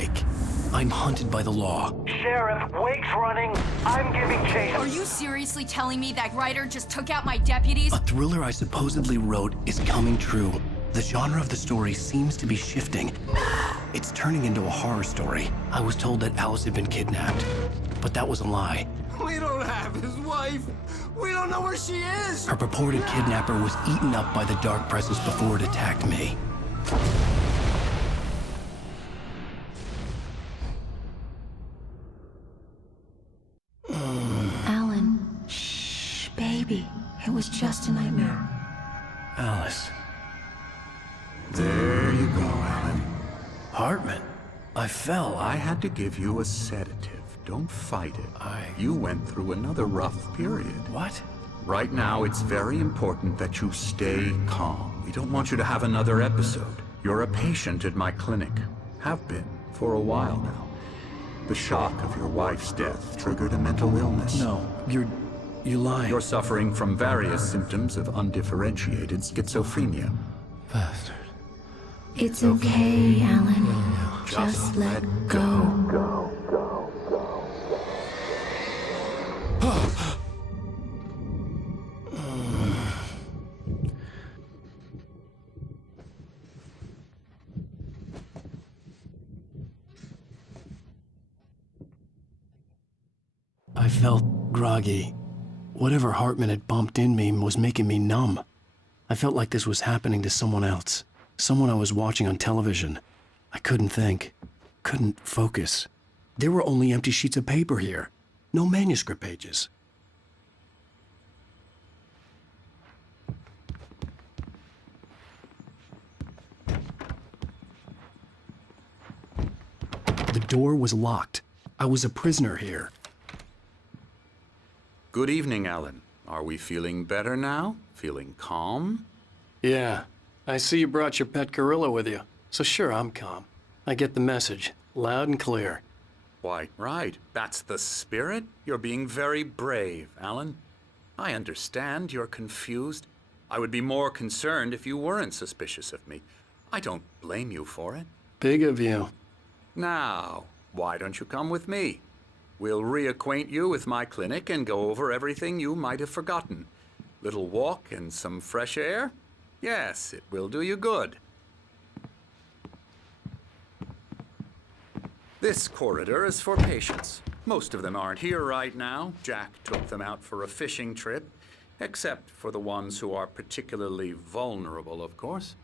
Wake. I'm hunted by the law. Sheriff, Wake's running. I'm giving chase. Are you seriously telling me that writer just took out my deputies? A thriller I supposedly wrote is coming true. The genre of the story seems to be shifting. It's turning into a horror story. I was told that Alice had been kidnapped, but that was a lie. We don't have his wife. We don't know where she is. Her purported kidnapper was eaten up by the dark presence before it attacked me. Alan, shh, baby. It was just a nightmare. Alice. There you go, Alan. Hartman. I fell. I had to give you a sedative. Don't fight it. You went through another rough period. What? Right now, it's very important that you stay calm. We don't want you to have another episode. You're a patient at my clinic. Have been for a while now. The shock of your wife's death triggered a mental illness. No, you're lying. You're suffering from various symptoms of undifferentiated schizophrenia. Bastard. It's okay, Alan. Just let go. I felt groggy. Whatever Hartman had bumped in me was making me numb. I felt like this was happening to someone else. Someone I was watching on television. I couldn't think. Couldn't focus. There were only empty sheets of paper here. No manuscript pages. The door was locked. I was a prisoner here. Good evening, Alan. Are we feeling better now? Feeling calm? Yeah. I see you brought your pet gorilla with you. So sure, I'm calm. I get the message. Loud and clear. Why, right. That's the spirit. You're being very brave, Alan. I understand you're confused. I would be more concerned if you weren't suspicious of me. I don't blame you for it. Big of you. Now, why don't you come with me? We'll reacquaint you with my clinic and go over everything you might have forgotten. Little walk and some fresh air? Yes, it will do you good. This corridor is for patients. Most of them aren't here right now. Jack took them out for a fishing trip, except for the ones who are particularly vulnerable, of course.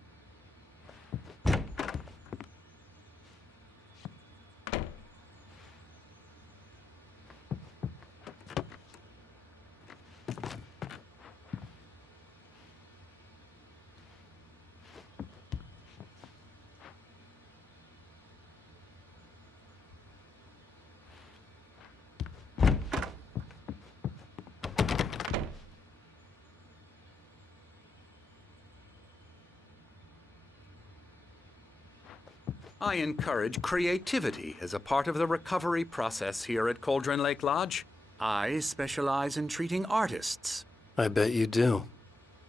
I encourage creativity as a part of the recovery process here at Cauldron Lake Lodge. I specialize in treating artists. I bet you do.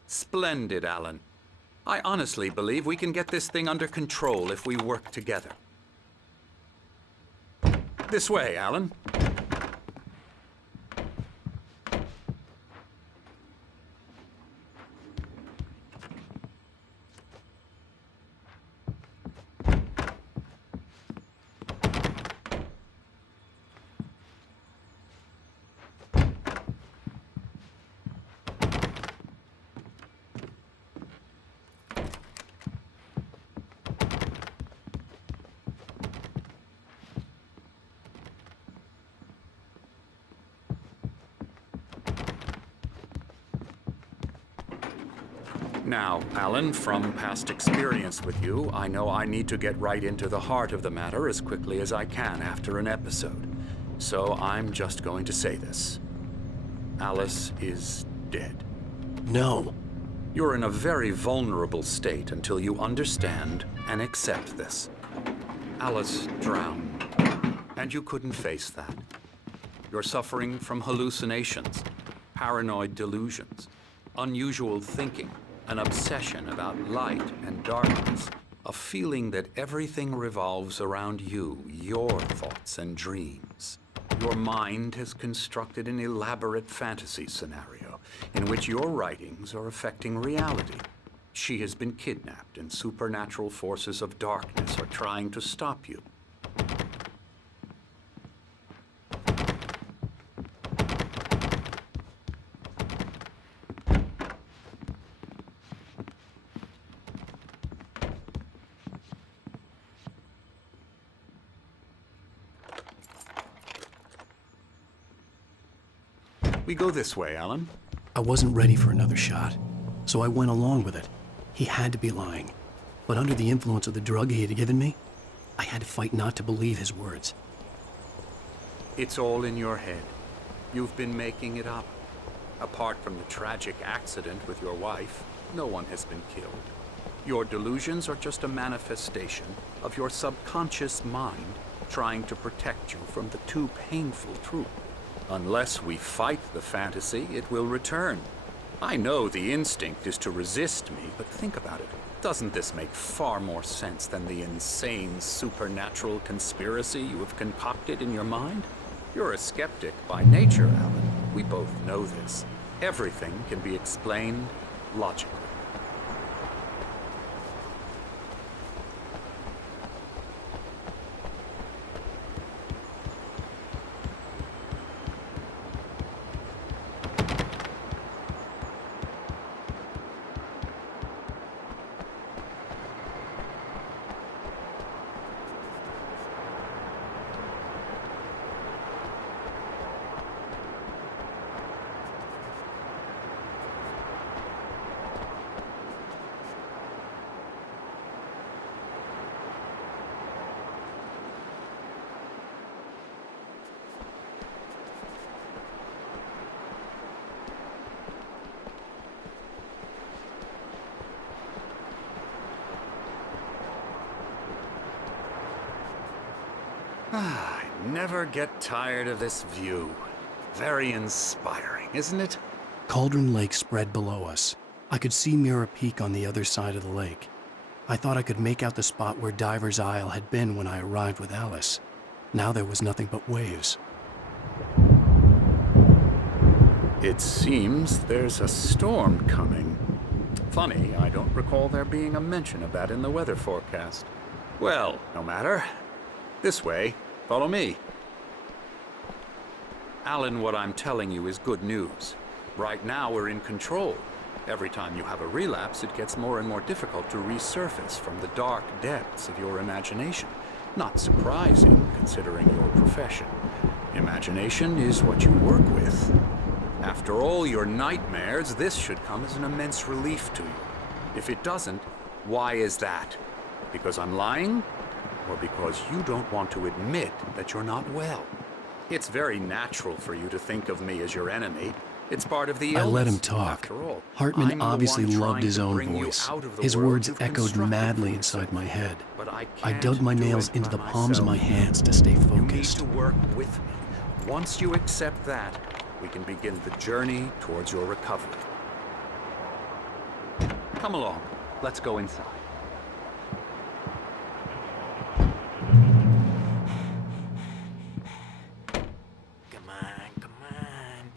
Splendid, Alan. I honestly believe we can get this thing under control if we work together. This way, Alan. Now, Alan, from past experience with you, I know I need to get right into the heart of the matter as quickly as I can after an episode. So I'm just going to say this. Alice is dead. No. You're in a very vulnerable state until you understand and accept this. Alice drowned, and you couldn't face that. You're suffering from hallucinations, paranoid delusions, unusual thinking, an obsession about light and darkness, A feeling that everything revolves around you, your thoughts and dreams. Your mind has constructed an elaborate fantasy scenario in which your writings are affecting reality. She has been kidnapped, and supernatural forces of darkness are trying to stop you. We go this way, Alan. I wasn't ready for another shot, so I went along with it. He had to be lying. But under the influence of the drug he had given me, I had to fight not to believe his words. It's all in your head. You've been making it up. Apart from the tragic accident with your wife, no one has been killed. Your delusions are just a manifestation of your subconscious mind trying to protect you from the too painful truth. Unless we fight the fantasy, it will return. I know the instinct is to resist me, but think about it. Doesn't this make far more sense than the insane supernatural conspiracy you have concocted in your mind? You're a skeptic by nature, Alan. We both know this. Everything can be explained logically. I never get tired of this view. Very inspiring, isn't it? Cauldron Lake spread below us. I could see Mirror Peak on the other side of the lake. I thought I could make out the spot where Diver's Isle had been when I arrived with Alice. Now there was nothing but waves. It seems there's a storm coming. Funny, I don't recall there being a mention of that in the weather forecast. Well, no matter. This way. Follow me. Alan, what I'm telling you is good news. Right now, we're in control. Every time you have a relapse, it gets more and more difficult to resurface from the dark depths of your imagination. Not surprising, considering your profession. Imagination is what you work with. After all your nightmares, this should come as an immense relief to you. If it doesn't, why is that? Because I'm lying? Or because you don't want to admit that you're not well? It's very natural for you to think of me as your enemy. It's part of the illness. I let him talk. After all, Hartman I'm the obviously one loved trying his to own bring you voice. out of the His world words you've echoed constructed madly for inside yourself. my head. But I I can't dug my do nails it into by the palms of my myself. hands to stay You need focused. to work with me. Once you accept that, we can begin the journey towards your recovery. Come along. Let's go inside.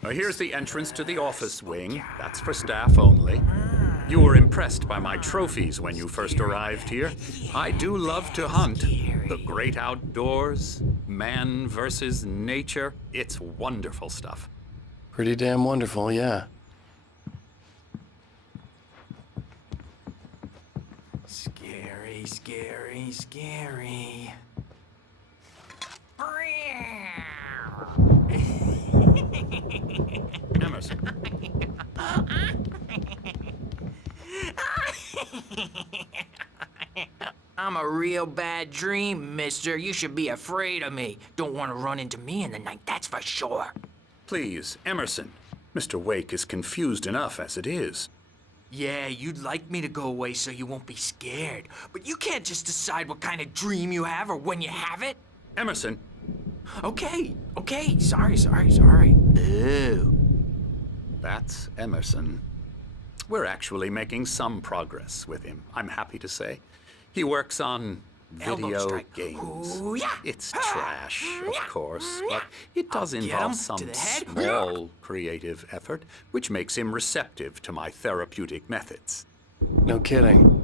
Now here's the entrance to the office wing. That's for staff only. You were impressed by my trophies when you first arrived here. I do love to hunt. The great outdoors, man versus nature. It's wonderful stuff. Pretty damn wonderful, yeah. Scary, scary, scary. Emerson. I'm a real bad dream, mister. You should be afraid of me. Don't want to run into me in the night, that's for sure. Please, Emerson. Mr. Wake is confused enough as it is. Yeah, you'd like me to go away so you won't be scared. But you can't just decide what kind of dream you have or when you have it. Emerson. Okay, sorry. Ooh. That's Emerson. We're actually making some progress with him, I'm happy to say. He works on Elbow video strike. games. Ooh, yeah. It's trash, of course, but it does Get him involve to some the head. small creative effort, which makes him receptive to my therapeutic methods. No kidding.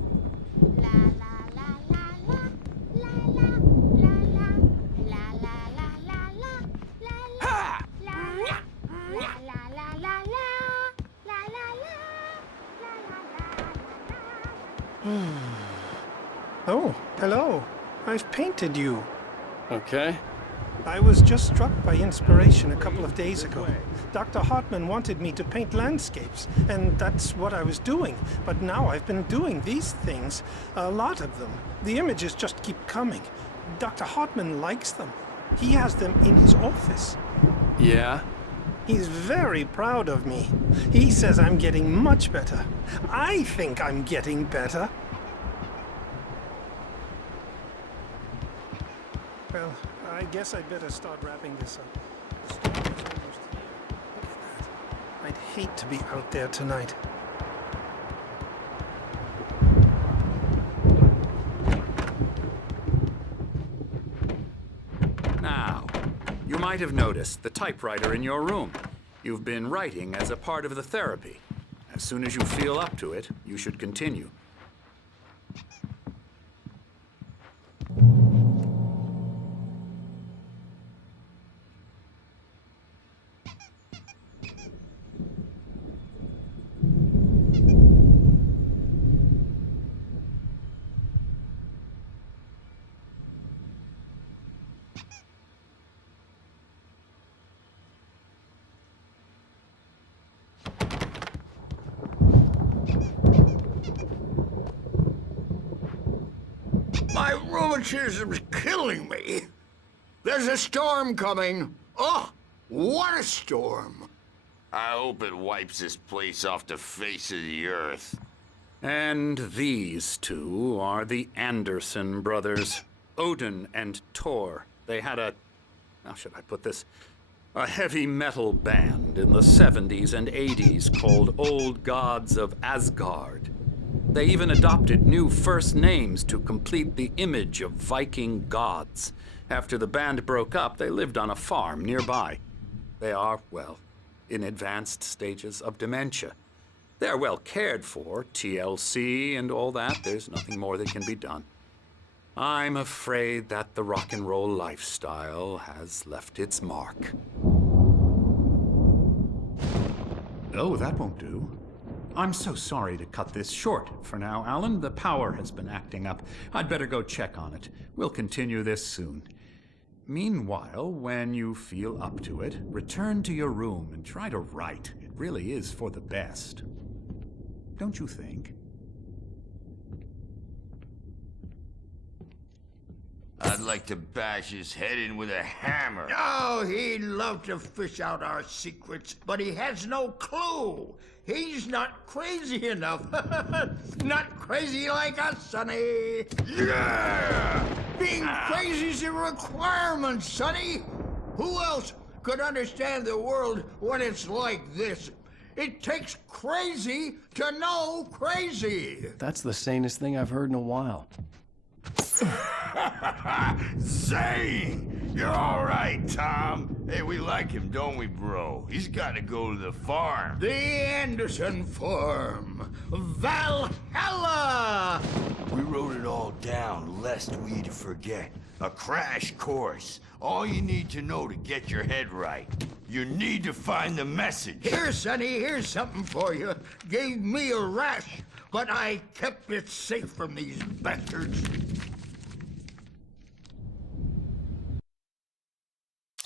Oh, hello. I've painted you. Okay. I was just struck by inspiration a couple of days ago. Dr. Hartman wanted me to paint landscapes, and that's what I was doing. But now I've been doing these things, a lot of them. The images just keep coming. Dr. Hartman likes them. He has them in his office. Yeah? He's very proud of me. He says I'm getting much better. I think I'm getting better. Well, I guess I'd better start wrapping this up. The storm is almost here. Look at that. I'd hate to be out there tonight. Now, you might have noticed the typewriter in your room. You've been writing as a part of the therapy. As soon as you feel up to it, you should continue. My rheumatism's killing me. There's a storm coming. Oh, what a storm. I hope it wipes this place off the face of the earth. And these two are the Anderson brothers, Odin and Thor. They had how should I put this? A heavy metal band in the 70s and 80s called Old Gods of Asgard. They even adopted new first names to complete the image of Viking gods. After the band broke up, they lived on a farm nearby. They are, well, in advanced stages of dementia. They're well cared for, TLC and all that. There's nothing more that can be done. I'm afraid that the rock and roll lifestyle has left its mark. Oh, that won't do. I'm so sorry to cut this short for now, Alan. The power has been acting up. I'd better go check on it. We'll continue this soon. Meanwhile, when you feel up to it, return to your room and try to write. It really is for the best. Don't you think? I'd like to bash his head in with a hammer. Oh, he'd love to fish out our secrets, but he has no clue. He's not crazy enough. Not crazy like us, Sonny. Yeah! Being crazy's a requirement, Sonny. Who else could understand the world when it's like this? It takes crazy to know crazy. That's the sanest thing I've heard in a while. Zane! You're all right, Tom. Hey, we like him, don't we, bro? He's got to go to the farm. The Anderson Farm. Valhalla! We wrote it all down, lest we to forget. A crash course. All you need to know to get your head right. You need to find the message. Here, Sonny, here's something for you. Gave me a rash, but I kept it safe from these bastards.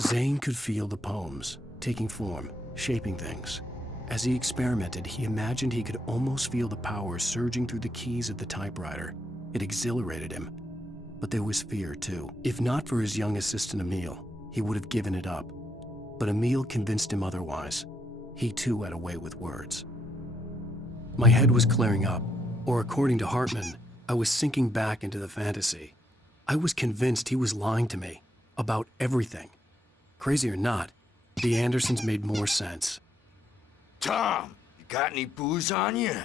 Zane could feel the poems, taking form, shaping things. As he experimented, he imagined he could almost feel the power surging through the keys of the typewriter. It exhilarated him. But there was fear, too. If not for his young assistant Emil, he would have given it up. But Emil convinced him otherwise. He, too, had a way with words. My head was clearing up, or according to Hartman, I was sinking back into the fantasy. I was convinced he was lying to me about everything. Crazy or not, the Andersons made more sense. Tom, you got any booze on you?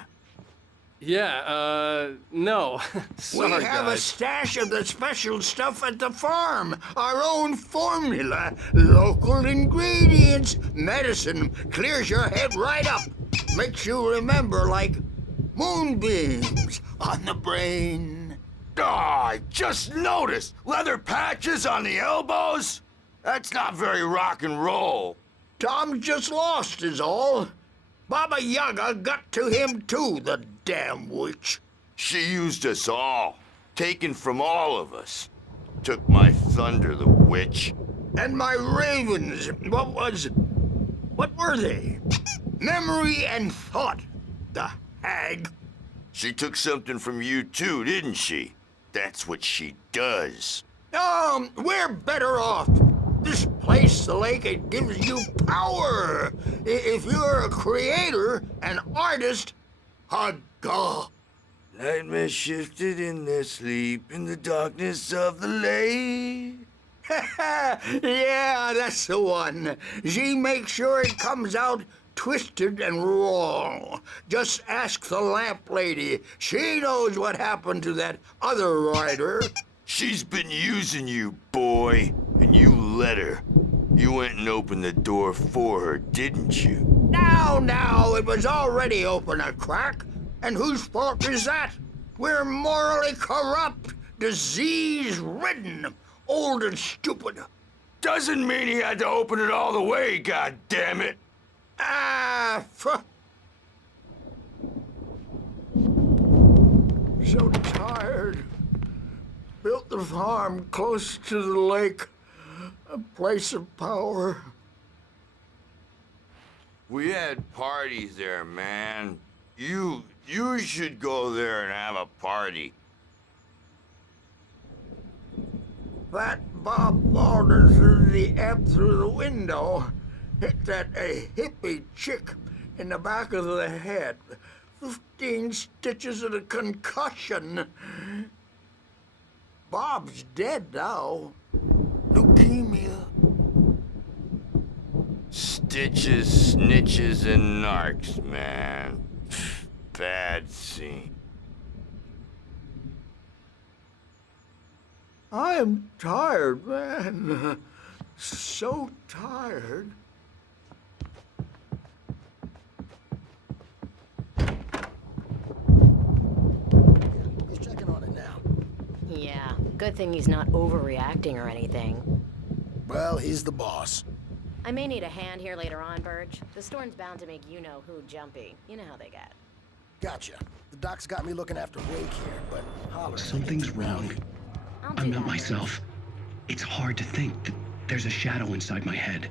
No. We Sorry, have a guys. stash of the special stuff at the farm. Our own formula. Local ingredients. Medicine. Clears your head right up. Makes you remember like moonbeams on the brain. Oh, I just noticed! Leather patches on the elbows? That's not very rock and roll. Tom just lost is all. Baba Yaga got to him too, the damn witch. She used us all. Taken from all of us. Took my thunder, the witch. And my ravens, what were they? Memory and thought, the hag. She took something from you too, didn't she? That's what she does. We're better off. This place, the lake, it gives you power. If you're a creator, an artist, a god. Nightmares shifted in their sleep in the darkness of the lake. Yeah, that's the one. She makes sure it comes out twisted and wrong. Just ask the lamp lady. She knows what happened to that other rider. She's been using you, boy, and you let her. You went and opened the door for her, didn't you? Now, it was already open a crack. And whose fault is that? We're morally corrupt, disease-ridden, old and stupid. Doesn't mean he had to open it all the way, goddammit. So tired. Built the farm close to the lake, a place of power. We had parties there, man. You should go there and have a party. That Bob Balder threw the ebb through the window, hit that hippie chick in the back of the head. 15 stitches and a concussion. Bob's dead now. Leukemia. Stitches, snitches, and narcs, man. Bad scene. I'm tired, man. So tired. He's checking on it now. Yeah, good thing he's not overreacting or anything. Well, he's the boss. I may need a hand here later on, Burge. The storm's bound to make you-know-who jumpy. You know how they get. Gotcha. The doc's got me looking after Wake here, but holler. Something's wrong. I'm not myself. It's hard to think that there's a shadow inside my head.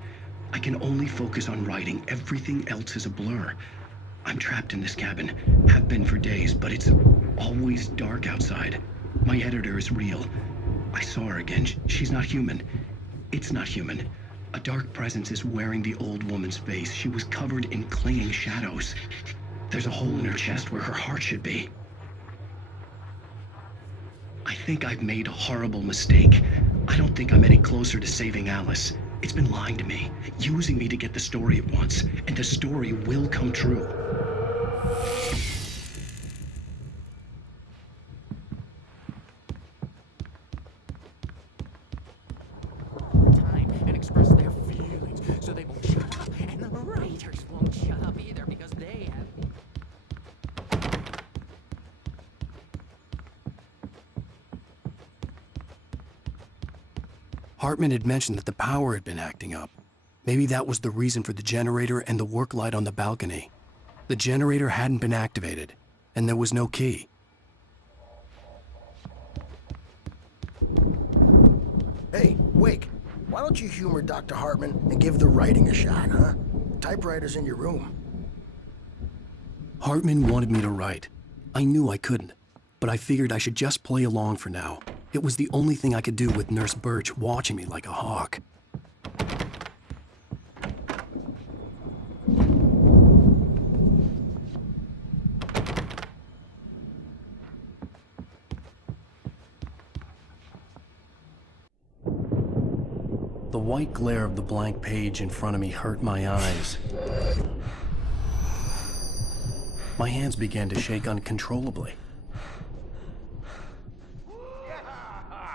I can only focus on writing. Everything else is a blur. I'm trapped in this cabin. Have been for days, but it's always dark outside. My editor is real. I saw her again. She's not human. It's not human. A dark presence is wearing the old woman's face. She was covered in clinging shadows. There's a hole in her chest where her heart should be. I think I've made a horrible mistake. I don't think I'm any closer to saving Alice. It's been lying to me, using me to get the story it wants, and the story will come true. Time and express their feelings so they won't shut up, and the writers won't shut up either because they have. Hartman had mentioned that the power had been acting up. Maybe that was the reason for the generator and the work light on the balcony. The generator hadn't been activated, and there was no key. Hey, Wake, why don't you humor Dr. Hartman and give the writing a shot, huh? Typewriter's in your room. Hartman wanted me to write. I knew I couldn't, but I figured I should just play along for now. It was the only thing I could do with Nurse Birch watching me like a hawk. The white glare of the blank page in front of me hurt my eyes. My hands began to shake uncontrollably.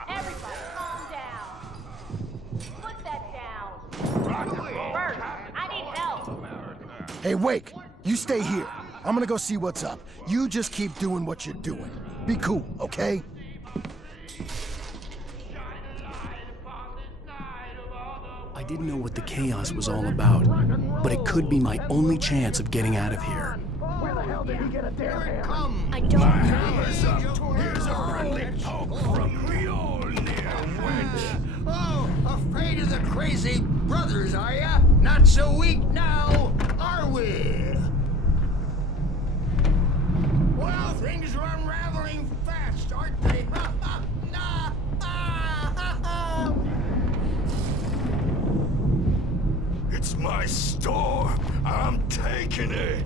Everybody, calm down. Put that down. Bert, I need help. Hey, Wake, you stay here. I'm gonna go see what's up. You just keep doing what you're doing. Be cool, okay? I didn't know what the chaos was all about, but it could be my only chance of getting out of here. Where the hell did he get a damn hand? I don't Hammer's up. Here's a friendly poke from Mjolnir, wench. Oh, afraid of the crazy brothers, are ya? Not so weak now, are we? Well, things are unraveling fast, aren't they? Nah. It's my store. I'm taking it.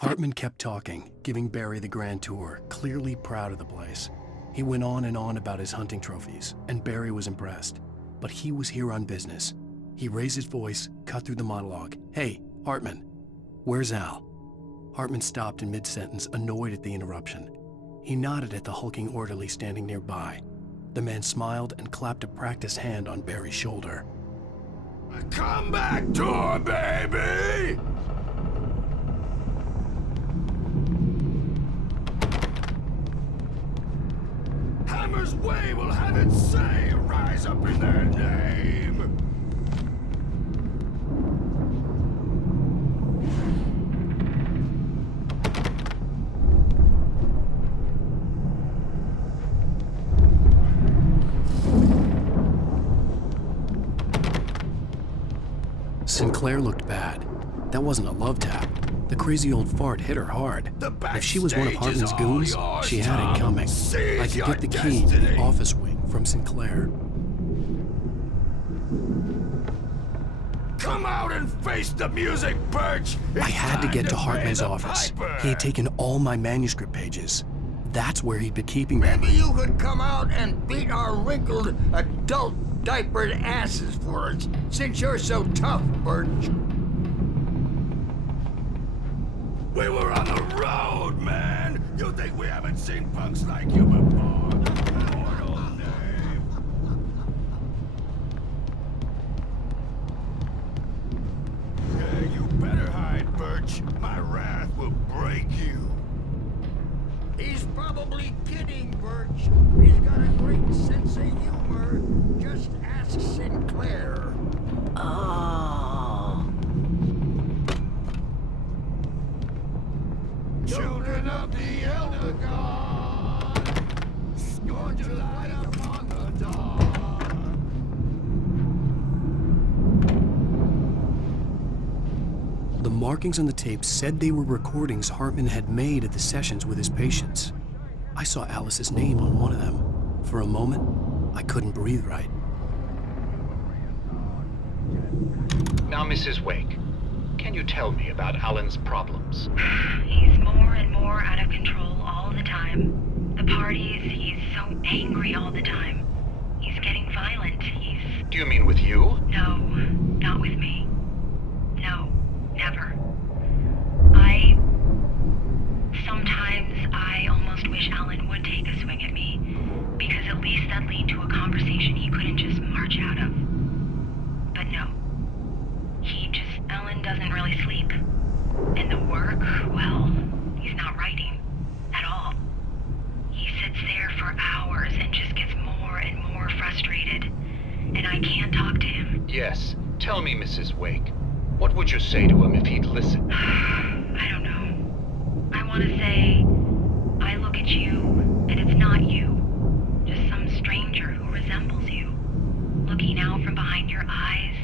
Hartman kept talking, giving Barry the grand tour, clearly proud of the place. He went on and on about his hunting trophies, and Barry was impressed. But he was here on business. He raised his voice, cut through the monologue. Hey, Hartman, where's Al? Hartman stopped in mid-sentence, annoyed at the interruption. He nodded at the hulking orderly standing nearby. The man smiled and clapped a practiced hand on Barry's shoulder. Come back door, baby! Hammer's Way will have its say rise up in their name! Sinclair looked bad. That wasn't a love tap. The crazy old fart hit her hard. If she was one of Hartman's goons, she had it coming. I could get the key to the office wing from Sinclair. Come out and face the music, Birch! I had to get to Hartman's office. He had taken all my manuscript pages. That's where he'd been keeping them. Maybe you could come out and beat our wrinkled adult diapered asses for us, since you're so tough, Birch. We were on the road, man! You think we haven't seen punks like you before? Mortal name. Yeah, you better hide, Birch. My wrath will break you. He's probably kidding, Birch. He's got a great sense of humor. Just ask Sinclair. Oh. Children of the Elder God, scorn to light upon the dawn. The markings on the tape said they were recordings Hartman had made at the sessions with his patients. I saw Alice's name on one of them. For a moment, I couldn't breathe right. Now, Mrs. Wake, can you tell me about Alan's problems? He's more and more out of control all the time. The parties, he's so angry all the time. He's getting violent. Do you mean with you? No, not with me. No, never. Sometimes I almost wish Alan would take a swing at me, because at least that'd lead to a conversation he couldn't just march out of. But no. Alan doesn't really sleep. And the work, well, he's not writing at all. He sits there for hours and just gets more and more frustrated. And I can't talk to him. Yes. Tell me, Mrs. Wake. What would you say to him if he'd listen? I don't know. I want to say, I look at you, and it's not you. Just some stranger who resembles you. Looking out from behind your eyes.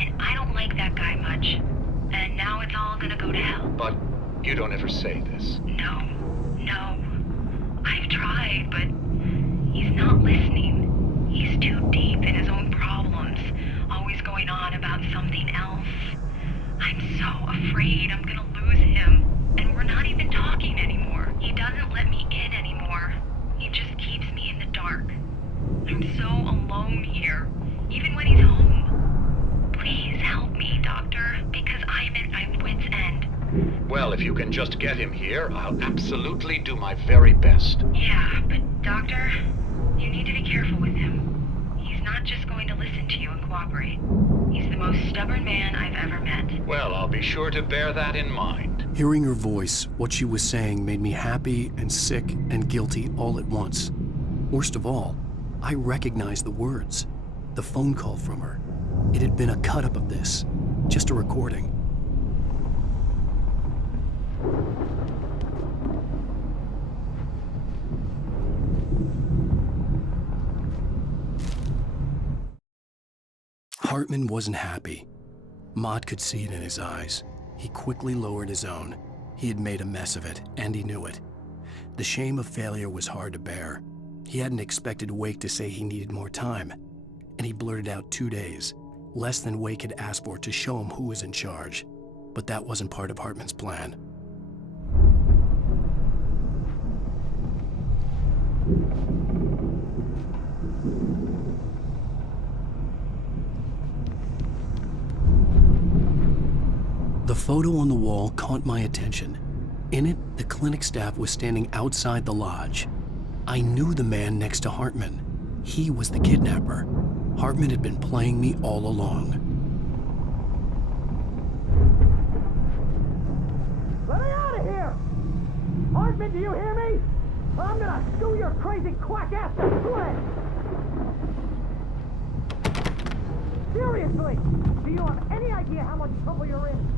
And I don't like that guy much. And now it's all gonna go to hell. But you don't ever say this. No. I've tried, but he's not listening. He's too deep in his own problems, always going on about something else. I'm so afraid I'm gonna lose him. And we're not even talking anymore. He doesn't let me in anymore. He just keeps me in the dark. I'm so alone here, even when he's home. Please help me, Doc. Well, if you can just get him here, I'll absolutely do my very best. Yeah, but Doctor, you need to be careful with him. He's not just going to listen to you and cooperate. He's the most stubborn man I've ever met. Well, I'll be sure to bear that in mind. Hearing her voice, what she was saying made me happy and sick and guilty all at once. Worst of all, I recognized the words. The phone call from her. It had been a cut-up of this. Just a recording. Hartman wasn't happy. Mott could see it in his eyes. He quickly lowered his own. He had made a mess of it, and he knew it. The shame of failure was hard to bear. He hadn't expected Wake to say he needed more time, and he blurted out 2 days, less than Wake had asked for to show him who was in charge. But that wasn't part of Hartman's plan. The photo on the wall caught my attention. In it, the clinic staff was standing outside the lodge. I knew the man next to Hartman. He was the kidnapper. Hartman had been playing me all along. Let me out of here! Hartman, do you hear me? I'm gonna sue your crazy quack ass to shreds! Seriously! Do you have any idea how much trouble you're in?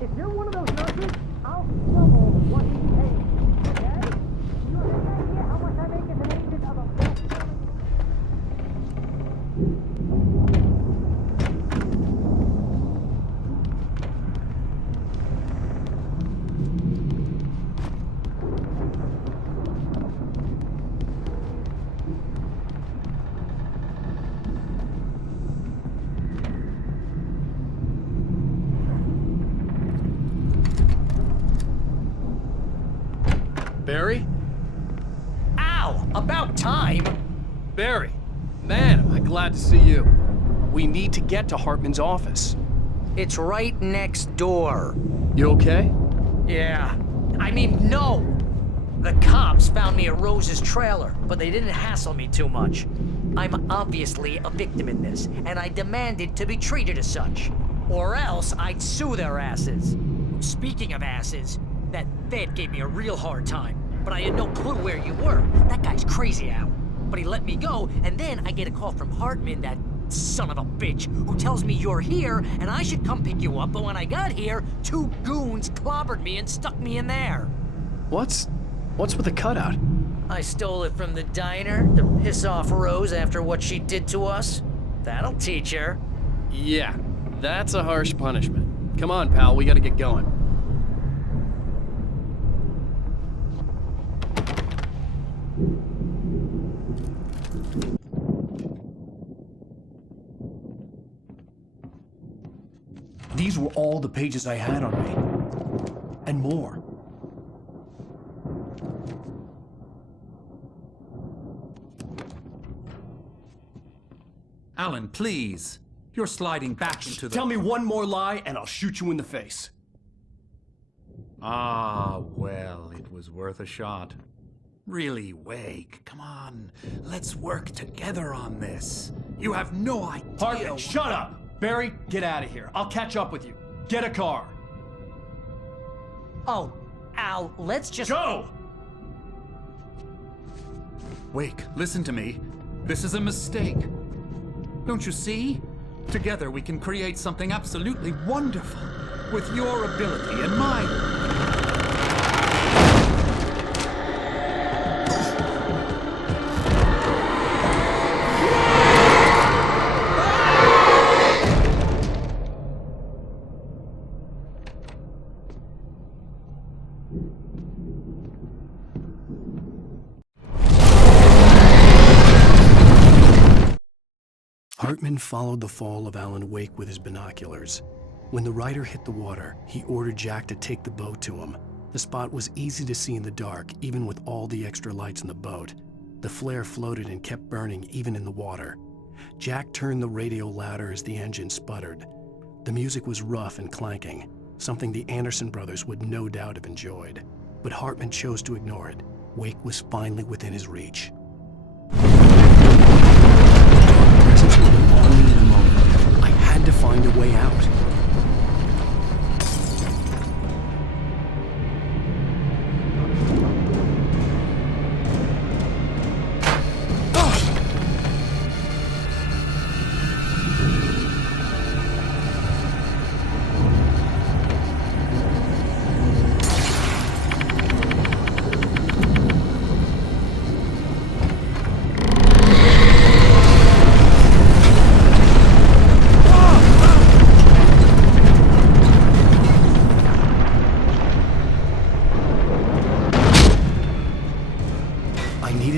If you're one of those nurses, I'll double what he pays, okay? You have any idea how much I make as an agent of a best Barry? Ow! About time! Barry! Man, am I glad to see you. We need to get to Hartman's office. It's right next door. You okay? Yeah. I mean, no! The cops found me at Rose's trailer, but they didn't hassle me too much. I'm obviously a victim in this, and I demanded to be treated as such. Or else I'd sue their asses. Speaking of asses, that vet gave me a real hard time, but I had no clue where you were. That guy's crazy, Al. But he let me go, and then I get a call from Hartman, that son of a bitch, who tells me you're here, and I should come pick you up, but when I got here, 2 goons clobbered me and stuck me in there. What's with the cutout? I stole it from the diner to piss off Rose after what she did to us. That'll teach her. Yeah, that's a harsh punishment. Come on, pal, we gotta get going. These were all the pages I had on me. And more. Alan, please. You're sliding back into the... Tell me one more lie and I'll shoot you in the face. Ah, well, it was worth a shot. Really, Wake, come on. Let's work together on this. You have no idea... Hartman, shut up! Barry, get out of here. I'll catch up with you. Get a car. Oh, Al, let's just... Go! Wake, listen to me. This is a mistake. Don't you see? Together we can create something absolutely wonderful. With your ability and mine. Hartman followed the fall of Alan Wake with his binoculars. When the rider hit the water, he ordered Jack to take the boat to him. The spot was easy to see in the dark, even with all the extra lights in the boat. The flare floated and kept burning even in the water. Jack turned the radio louder as the engine sputtered. The music was rough and clanking, something the Anderson brothers would no doubt have enjoyed. But Hartman chose to ignore it. Wake was finally within his reach. Presence would be on me in a moment. I had to find a way out.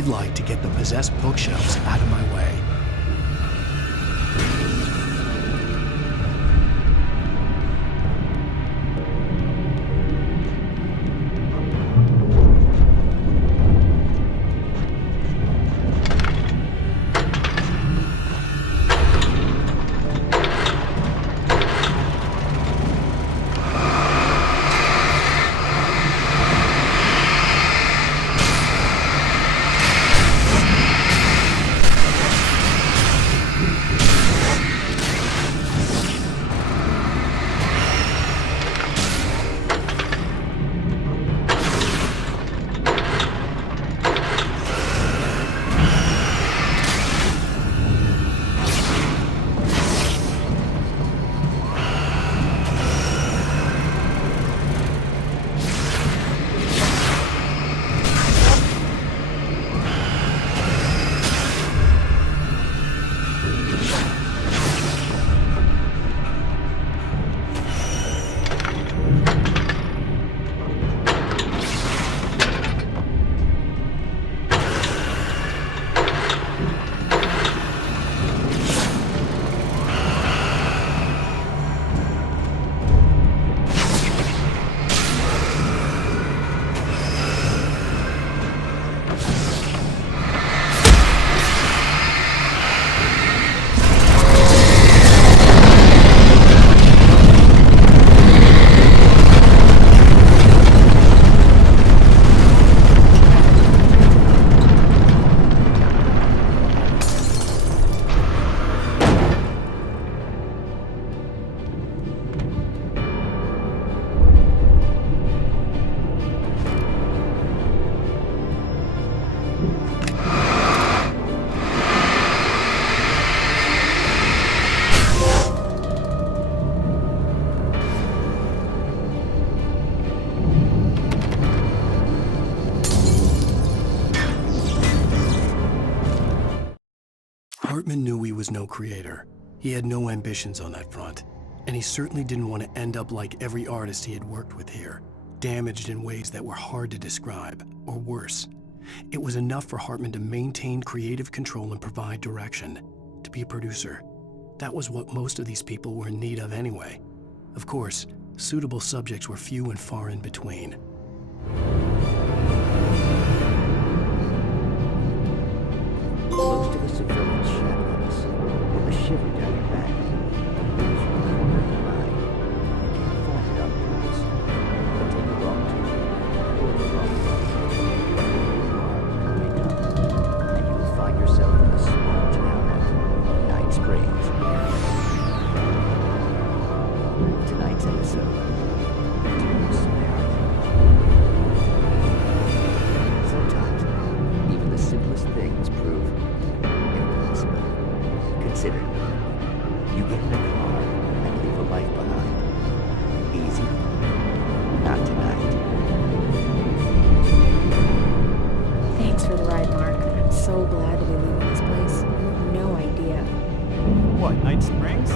Light to get the possessed bookshelves out of my way. Hartman knew he was no creator. He had no ambitions on that front, and he certainly didn't want to end up like every artist he had worked with here, damaged in ways that were hard to describe, or worse. It was enough for Hartman to maintain creative control and provide direction, to be a producer. That was what most of these people were in need of anyway. Of course, suitable subjects were few and far in between. Most of the civilians shadow us, with a shiver down your back. Lose your corner of your mind. You can't form it on purpose, but take a wrong turn, or the wrong road, and you will find yourself in the small town of Night Springs. Tonight's episode, sometimes, even the simplest things prove impossible. Consider, you get in a car and leave a life behind. Easy? Not tonight. Thanks for the ride, Mark. I'm so glad to be leaving this place. You have no idea. What, Night Springs?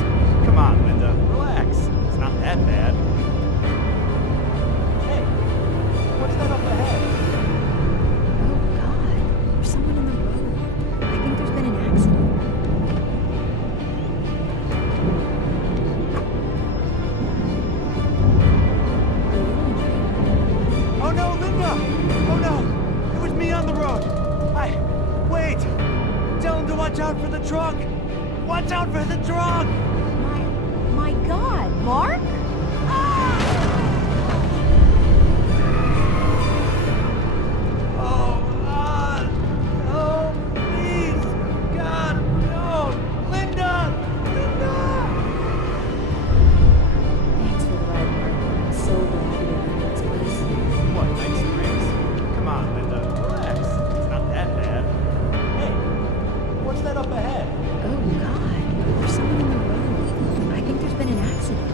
Come on, Linda, relax. It's not that bad. Hey, what's that up ahead? Oh, God. There's someone on the road. I think there's been an accident. Watch out for the truck! Watch out for the truck! My God, Mark? Oh, oh, please! God, no! Linda! Linda! Thanks for the ride, Mark. I'm so glad to be in this place. What, Night Springs? Come on, Linda, relax. It's not that bad. Hey, what's that up ahead? Oh, God. There's someone in the road. I think there's been an accident.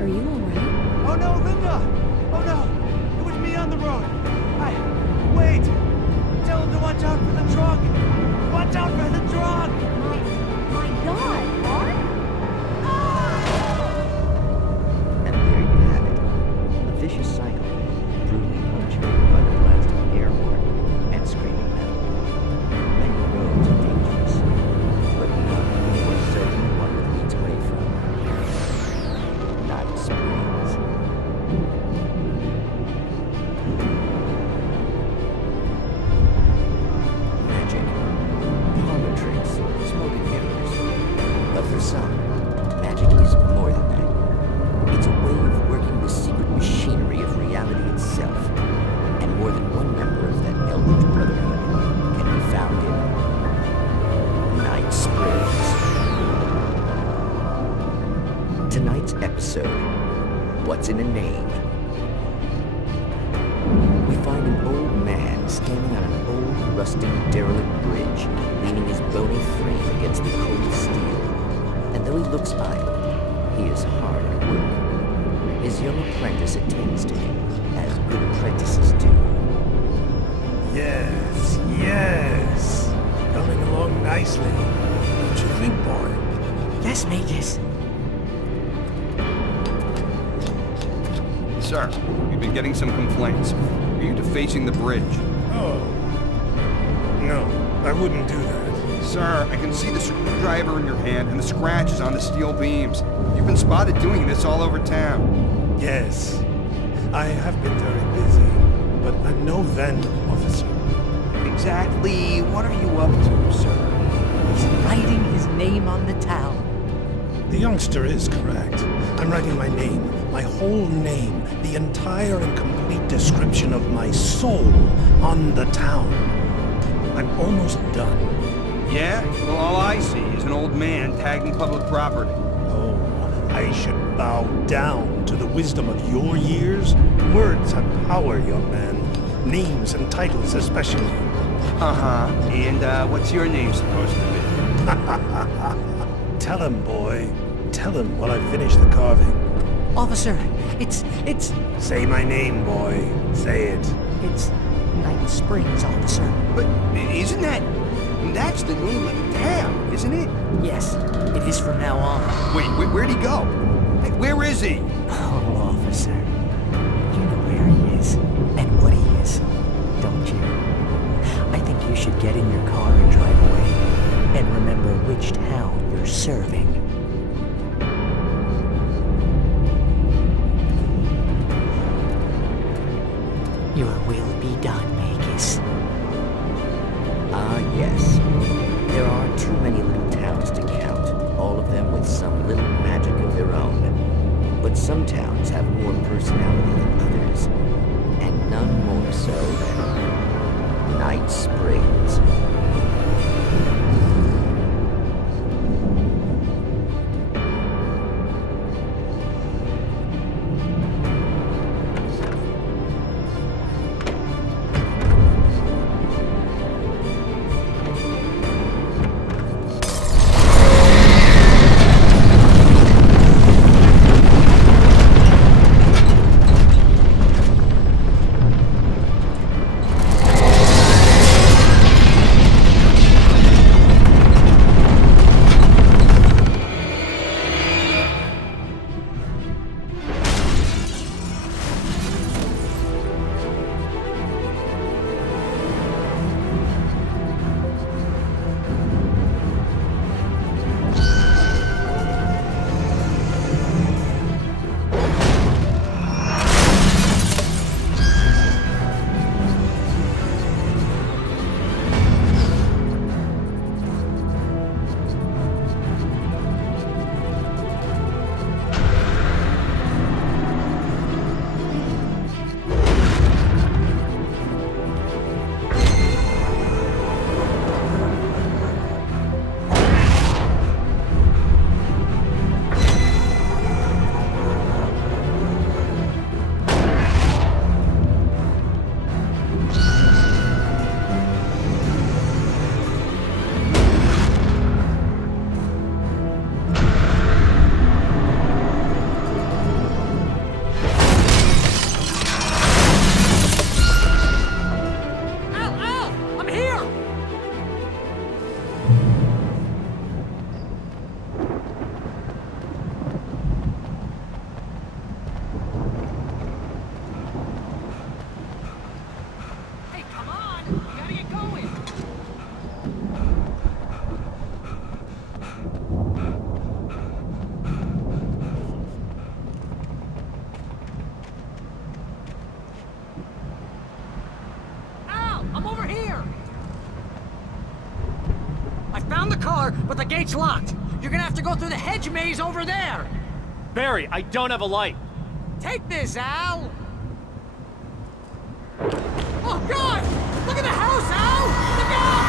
Are you alright? Oh no, Linda! Oh no! It was me on the road! Wait! Tell him to watch out for the truck! Watch out for the truck! My God, Mark? And there you have it. A vicious cycle, brutally punctuated by the blast of air horn and screaming metal. Many roads are dangerous, but none more certain one that leads away from Night Springs. Magic, parlor tricks, smoke and mirrors. But for some, magic is more than that. It's a way of working the secret machinery of reality itself. And more than one member of that eldritch brotherhood can be found in Night Springs. Tonight's episode, What's in a Name? We find an old man standing on an old, rusting, derelict bridge, leaning his bony frame against the cold steel. And though he looks idle, he is hard at work. His young apprentice attends to him, as good apprentices do. Yes, yes. Coming along nicely. Don't you think, boy? Yes, Magus. Sir, we've been getting some complaints. Are you defacing the bridge? Oh. No, I wouldn't do that. Sir, I can see the screwdriver in your hand and the scratches on the steel beams. You've been spotted doing this all over town. Yes, I have been very busy, but I'm no vandal, officer. Exactly what are you up to, sir? He's writing his name on the town. The youngster is correct. I'm writing my name, my whole name, the entire and complete description of my soul on the town. I'm almost done. Yeah? Well, all I see is an old man tagging public property. Oh, I should bow down to the wisdom of your years. Words have power, young man. Names and titles especially. Uh-huh. And, what's your name supposed to be? Tell him, boy. Tell him while I finish the carving. Officer, it's... Say my name, boy. Say it. It's Night Springs, officer. But isn't that... That's the name of the town, isn't it? Yes, it is from now on. Wait, where'd he go? Hey, where is he? Oh, officer. You know where he is and what he is, don't you? I think you should get in your car and drive away. And remember which town you're serving. Your will be done, Magus. Ah, yes. There are too many little towns to count, all of them with some little magic of their own. But some towns have more personality than others, and none more so than Night Springs. car, but the gate's locked. You're gonna have to go through the hedge maze over there. Barry, I don't have a light. Take this, Al! Oh, God! Look at the house, Al! Look out!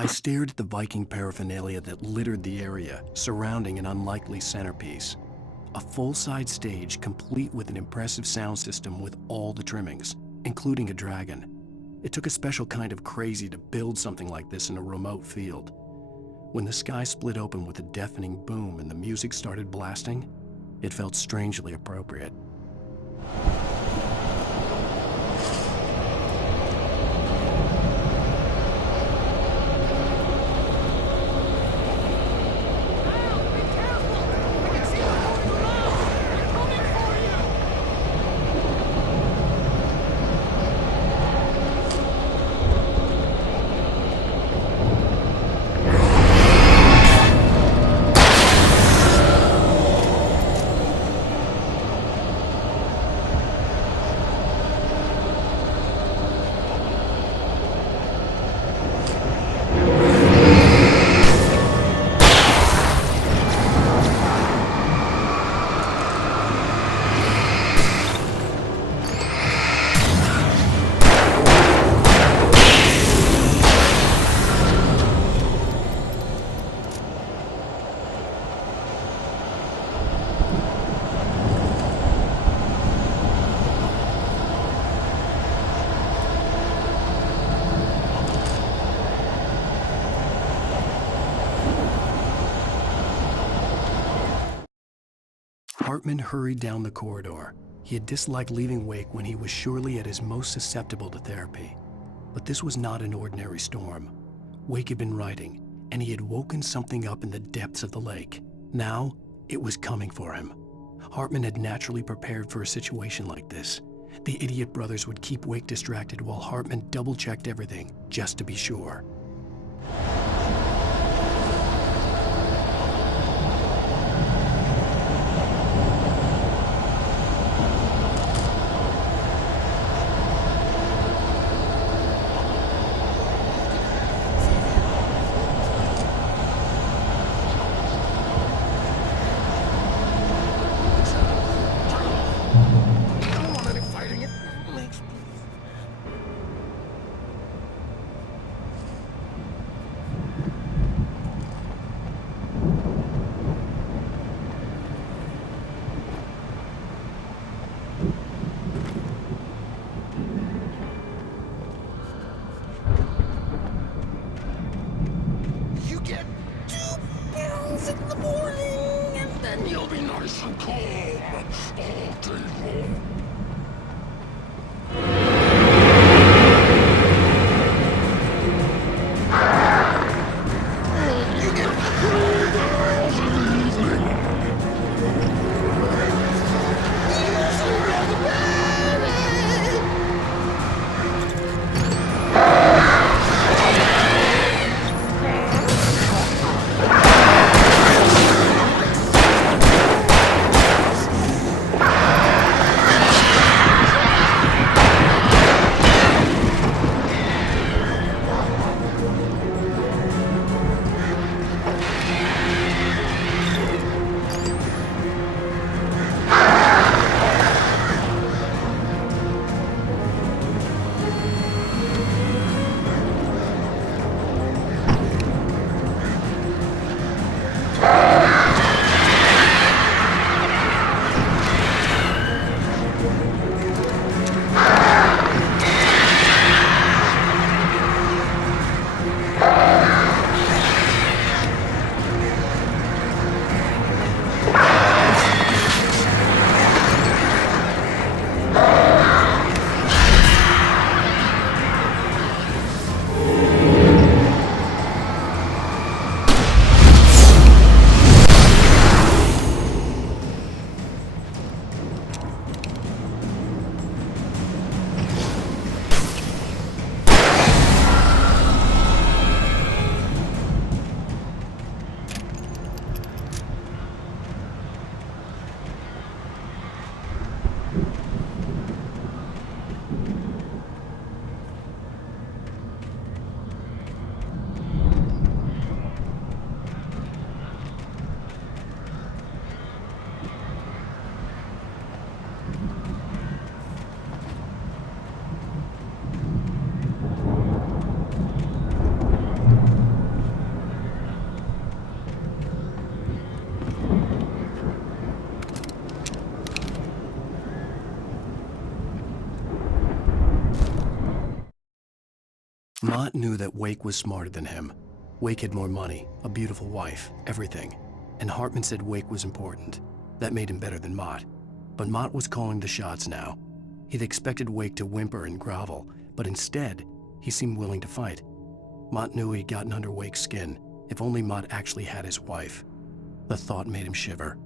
I stared at the Viking paraphernalia that littered the area, surrounding an unlikely centerpiece. A full-size stage complete with an impressive sound system with all the trimmings, including a dragon. It took a special kind of crazy to build something like this in a remote field. When the sky split open with a deafening boom and the music started blasting, it felt strangely appropriate. Hartman hurried down the corridor. He had disliked leaving Wake when he was surely at his most susceptible to therapy. But this was not an ordinary storm. Wake had been writing, and he had woken something up in the depths of the lake. Now, it was coming for him. Hartman had naturally prepared for a situation like this. The idiot brothers would keep Wake distracted while Hartman double-checked everything, just to be sure. Mott knew that Wake was smarter than him. Wake had more money, a beautiful wife, everything. And Hartman said Wake was important. That made him better than Mott. But Mott was calling the shots now. He'd expected Wake to whimper and grovel, but instead, he seemed willing to fight. Mott knew he'd gotten under Wake's skin. If only Mott actually had his wife. The thought made him shiver.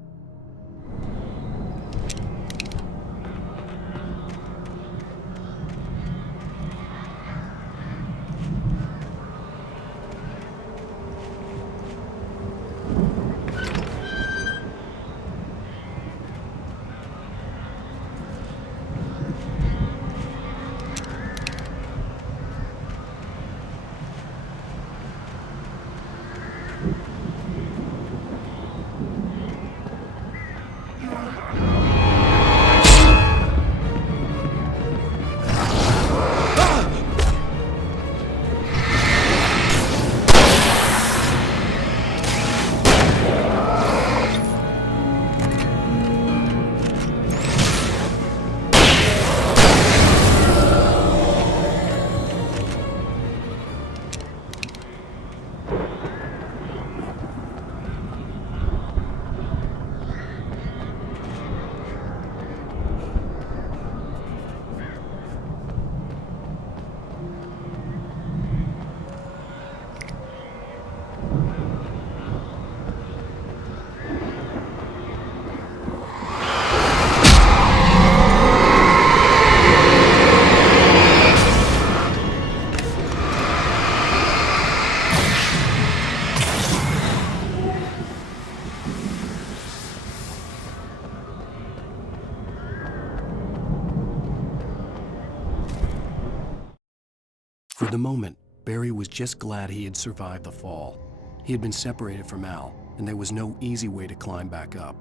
For the moment, Barry was just glad he had survived the fall. He had been separated from Al, and there was no easy way to climb back up.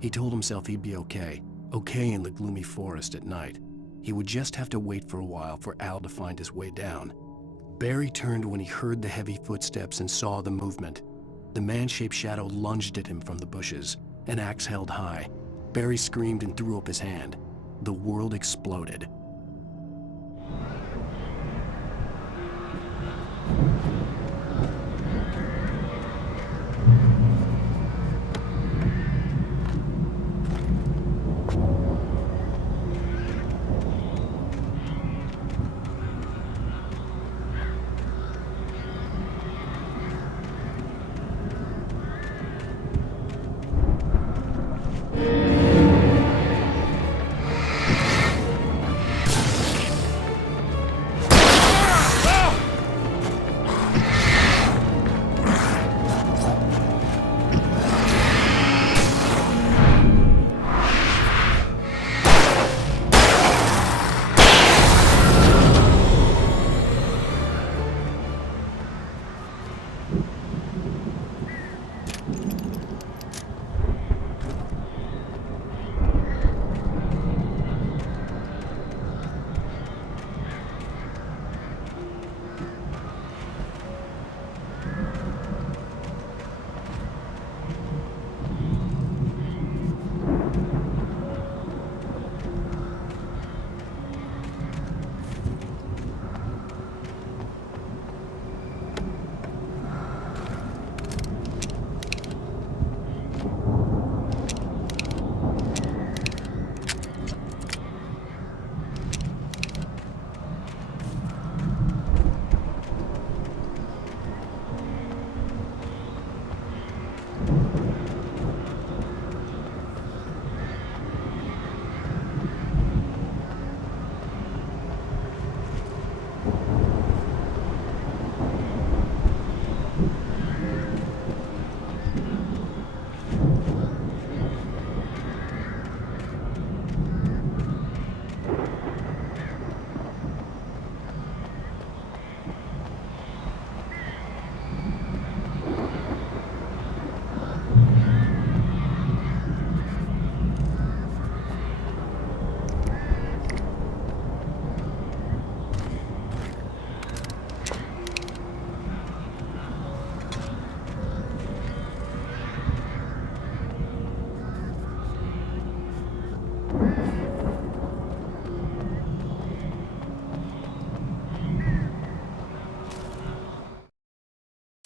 He told himself he'd be okay in the gloomy forest at night. He would just have to wait for a while for Al to find his way down. Barry turned when he heard the heavy footsteps and saw the movement. The man-shaped shadow lunged at him from the bushes, an axe held high. Barry screamed and threw up his hand. The world exploded.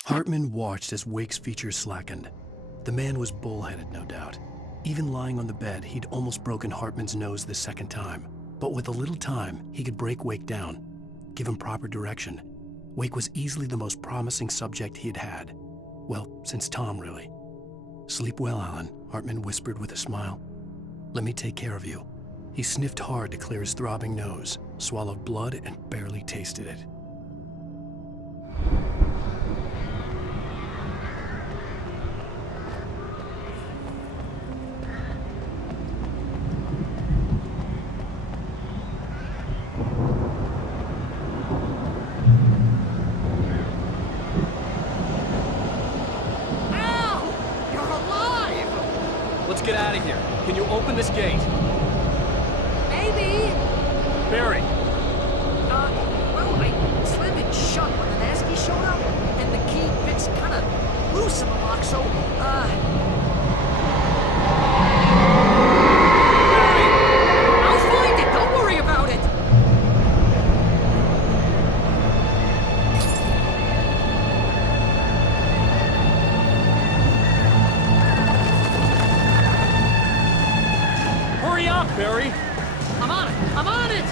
Hartman watched as Wake's features slackened. The man was bullheaded, no doubt. Even lying on the bed, he'd almost broken Hartman's nose the second time. But with a little time, he could break Wake down, give him proper direction. Wake was easily the most promising subject he had had. Well, since Tom, really. "Sleep well, Alan," Hartman whispered with a smile. "Let me take care of you." He sniffed hard to clear his throbbing nose, swallowed blood, and barely tasted it. Let's get out of here. Can you open this gate? Maybe. Barry. Well, I slammed it shut when the nasty showed up, and the key fits kind of loose in the lock, so, Barry! I'll find it, don't worry about it! Hurry up, Barry! I'm on it! I'm on it!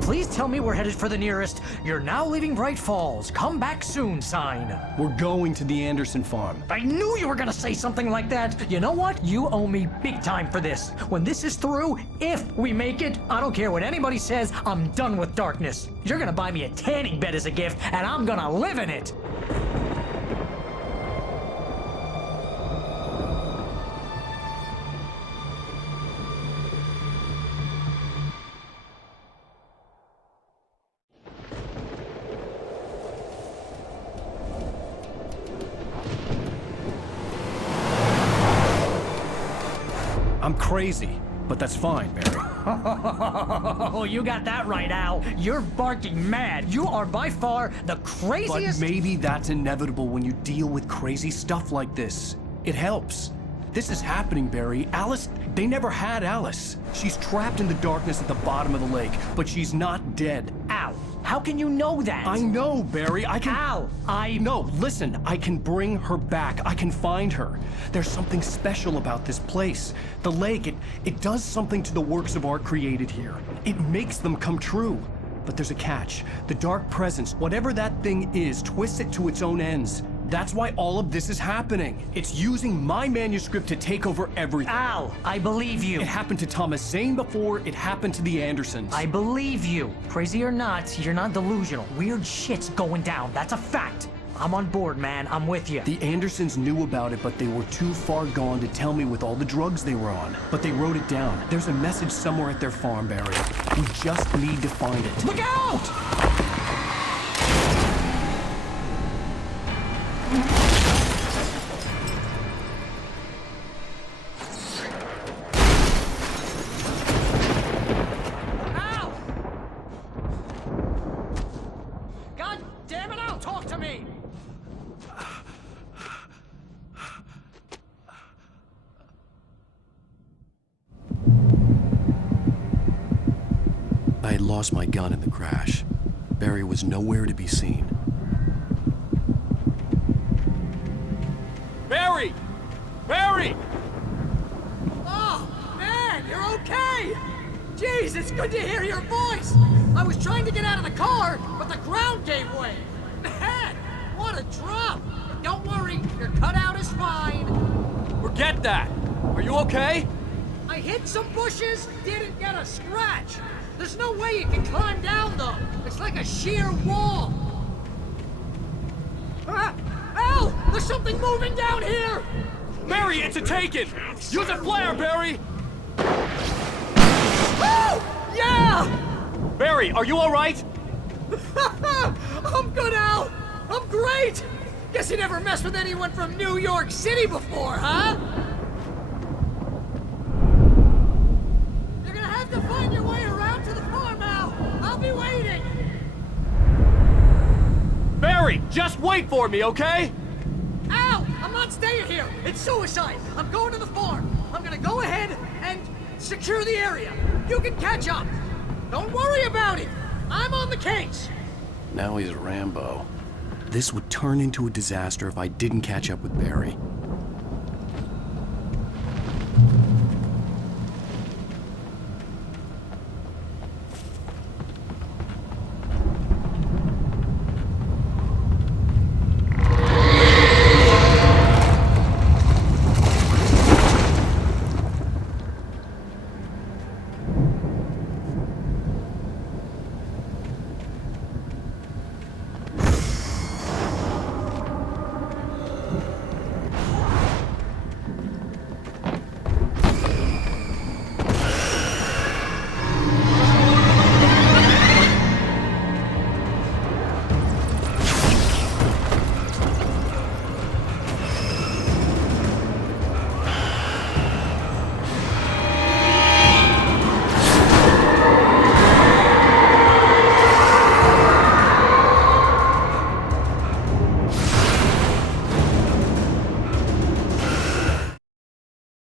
Please tell me we're headed for the nearest "You're now leaving Bright Falls. Come back soon" sign. We're going to the Anderson farm. I knew you were gonna say something like that. You know what? You owe me big time for this. When this is through, if we make it, I don't care what anybody says, I'm done with darkness. You're gonna buy me a tanning bed as a gift, and I'm gonna live in it. I'm crazy, but that's fine, Barry. Oh, you got that right, Al. You're barking mad. You are by far the craziest— But maybe that's inevitable when you deal with crazy stuff like this. It helps. This is happening, Barry. Alice, they never had Alice. She's trapped in the darkness at the bottom of the lake, but she's not dead. Al, how can you know that? I know, Barry. I can— Al, No, listen. I can bring her back. I can find her. There's something special about this place. The lake, it does something to the works of art created here. It makes them come true. But there's a catch. The dark presence, whatever that thing is, twists it to its own ends. That's why all of this is happening. It's using my manuscript to take over everything. Al, I believe you. It happened to Thomas Zane before, it happened to the Andersons. I believe you. Crazy or not, you're not delusional. Weird shit's going down. That's a fact. I'm on board, man. I'm with you. The Andersons knew about it, but they were too far gone to tell me with all the drugs they were on. But they wrote it down. There's a message somewhere at their farm, Barry. We just need to find it. Look out! I'd lost my gun in the crash. Barry was nowhere to be seen. Barry! Barry! Oh, man, you're okay! Jeez, it's good to hear your voice! I was trying to get out of the car, but the ground gave way! Man, what a drop! Don't worry, your cutout is fine. Forget that! Are you okay? I hit some bushes, didn't get a scratch. There's no way you can climb down, though. It's like a sheer wall. Al! There's something moving down here! Barry, it's a taken! Use a flare, Barry! Oh! Yeah! Barry, are you alright? I'm good, Al! I'm great! Guess you never messed with anyone from New York City before, huh? You're gonna have to find your way around to the farm, Al! I'll be waiting! Barry, just wait for me, okay? Al! I'm not staying here! It's suicide! I'm going to the farm! I'm gonna go ahead and secure the area! You can catch up! Don't worry about it! I'm on the case! Now he's Rambo. This would turn into a disaster if I didn't catch up with Barry.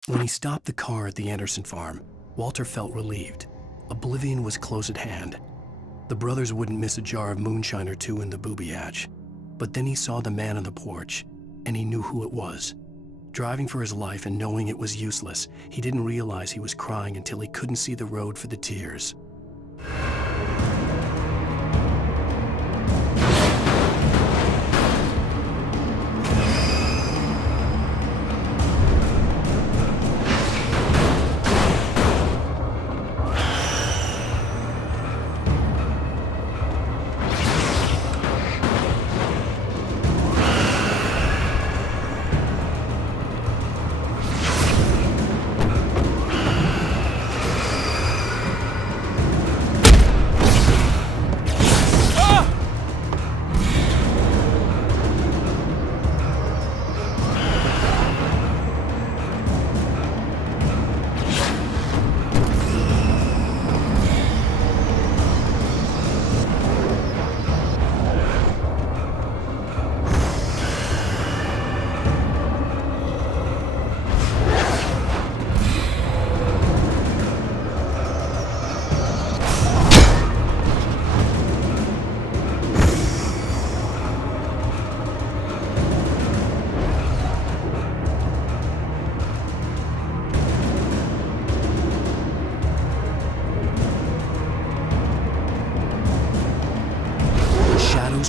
When he stopped the car at the Anderson farm, Walter felt relieved. Oblivion was close at hand. The brothers wouldn't miss a jar of moonshine or two in the booby hatch. But then he saw the man on the porch, and he knew who it was. Driving for his life and knowing it was useless, he didn't realize he was crying until he couldn't see the road for the tears.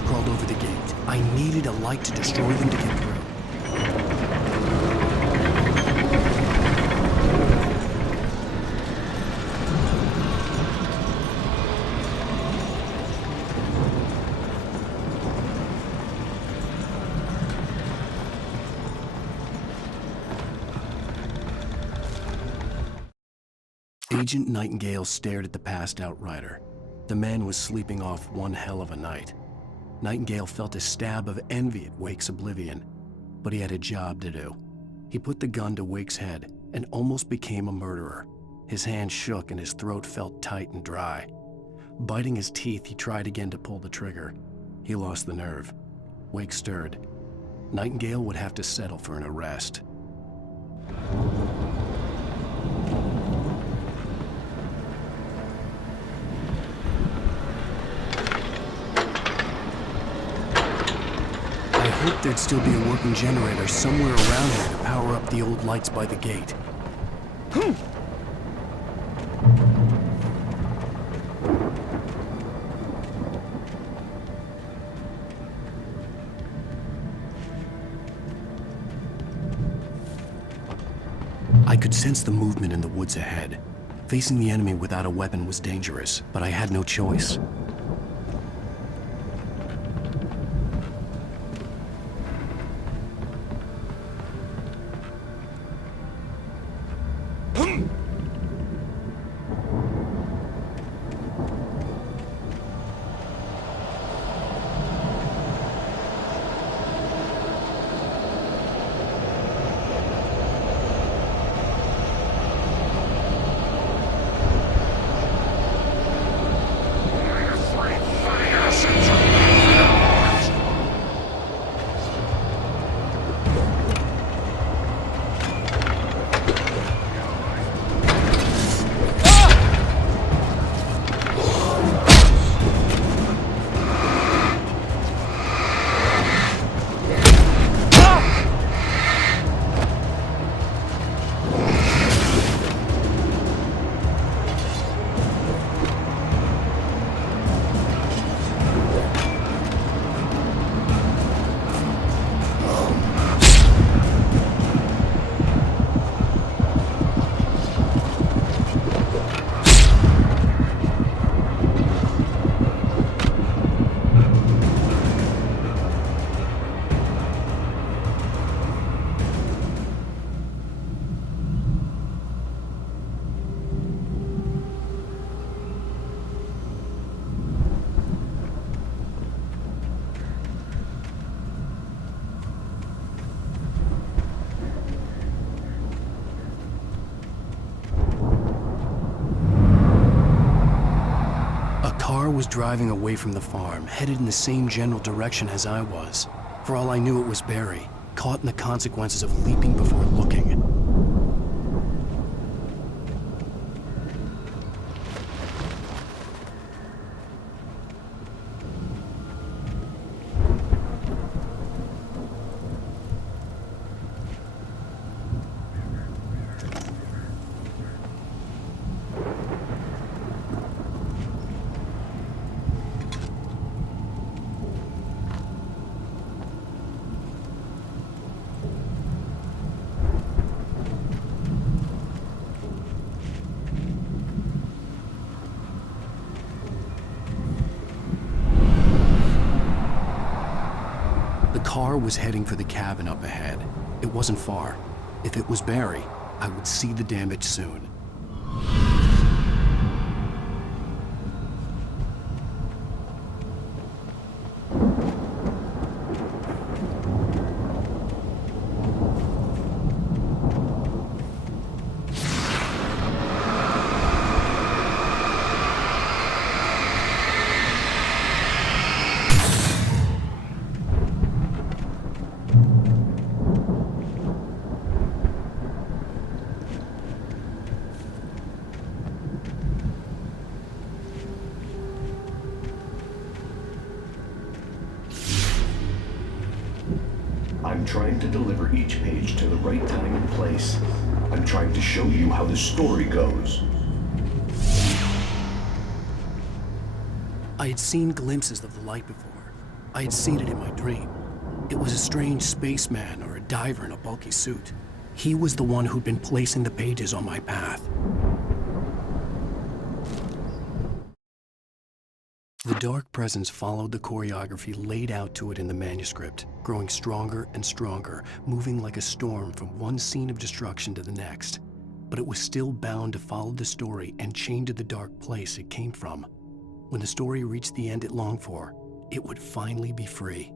Crawled over the gate. I needed a light to destroy them to get through. Agent Nightingale stared at the passed-out rider. The man was sleeping off one hell of a night. Nightingale felt a stab of envy at Wake's oblivion, but he had a job to do. He put the gun to Wake's head and almost became a murderer. His hand shook and his throat felt tight and dry. Biting his teeth, he tried again to pull the trigger. He lost the nerve. Wake stirred. Nightingale would have to settle for an arrest. hoped there'd still be a working generator somewhere around here to power up the old lights by the gate. I could sense the movement in the woods ahead. Facing the enemy without a weapon was dangerous, but I had no choice. Was driving away from the farm, headed in the same general direction as I was. For all I knew, it was Barry, caught in the consequences of leaping before looking. The car was heading for the cabin up ahead. It wasn't far. If it was Barry, I would see the damage soon. I'm trying to deliver each page to the right time and place. I'm trying to show you how the story goes. I had seen glimpses of the light before. I had seen it in my dream. It was a strange spaceman or a diver in a bulky suit. He was the one who'd been placing the pages on my path. The dark presence followed the choreography laid out to it in the manuscript, growing stronger and stronger, moving like a storm from one scene of destruction to the next. But it was still bound to follow the story and chained to the dark place it came from. When the story reached the end it longed for, it would finally be free.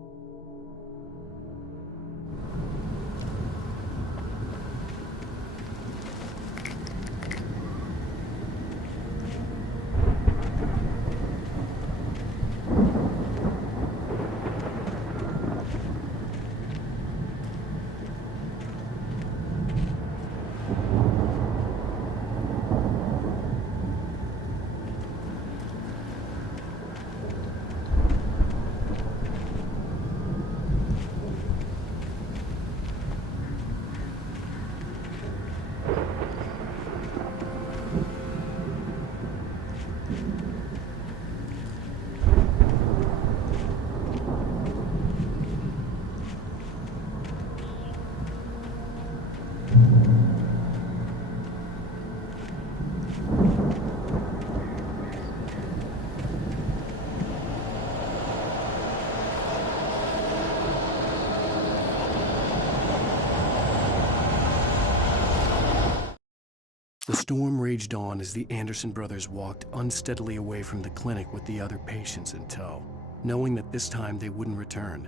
storm raged on as the Anderson brothers walked unsteadily away from the clinic with the other patients in tow, knowing that this time they wouldn't return.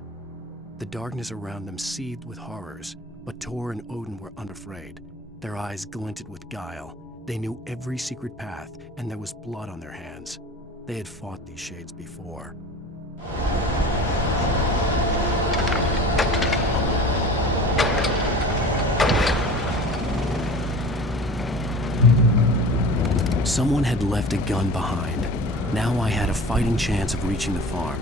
The darkness around them seethed with horrors, but Tor and Odin were unafraid. Their eyes glinted with guile. They knew every secret path, and there was blood on their hands. They had fought these shades before. Someone had left a gun behind. Now I had a fighting chance of reaching the farm.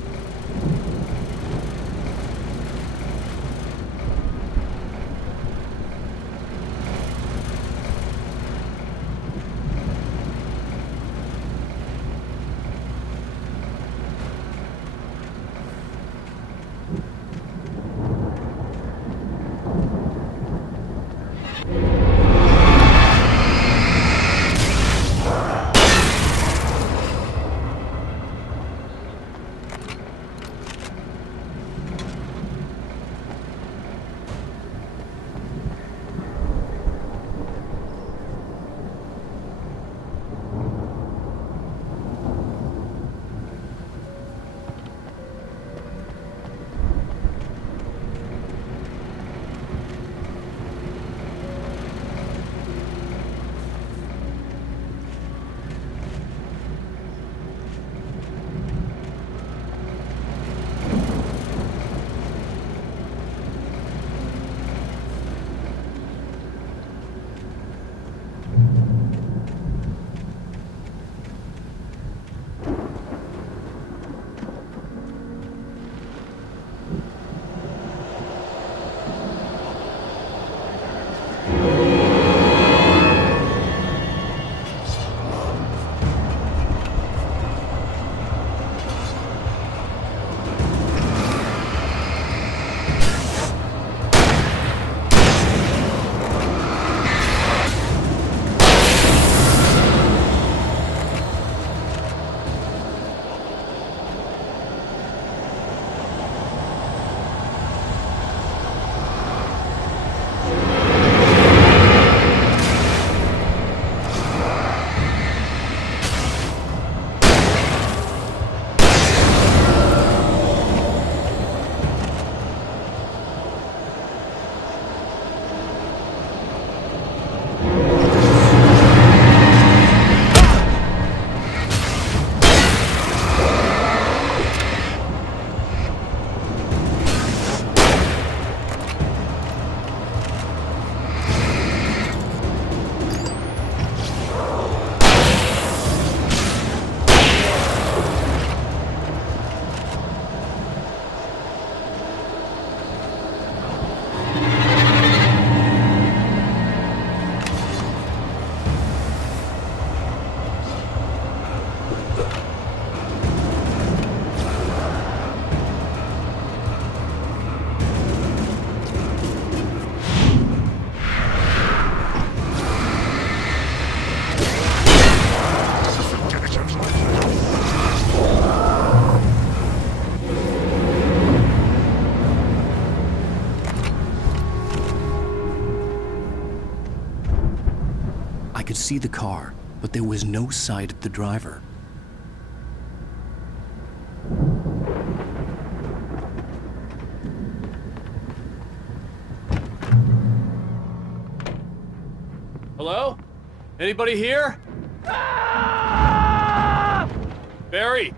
I could see the car, but there was no sight of the driver. Hello? Anybody here? Barry!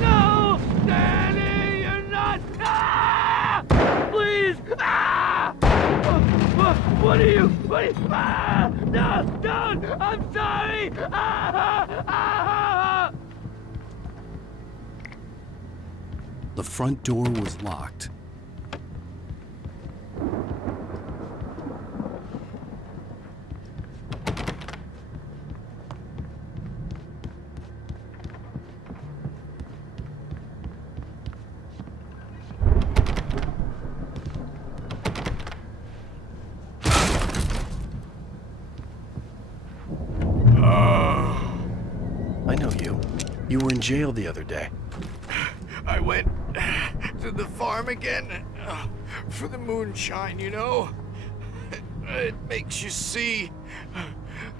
No! Danny, you're not! Please! What are you? No! Don't! I'm sorry! The front door was locked. I know you. You were in jail the other day. I went to the farm again for the moonshine, you know? It makes you see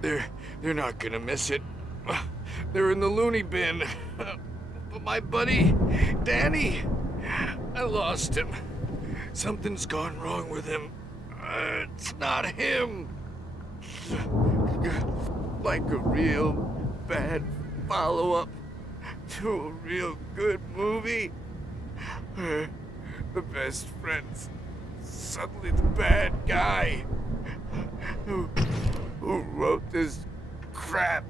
They're not gonna miss it. They're in the loony bin. But my buddy, Danny, I lost him. Something's gone wrong with him. It's not him. Like a real bad follow-up to a real good movie. Where the best friend's suddenly the bad guy. Who wrote this crap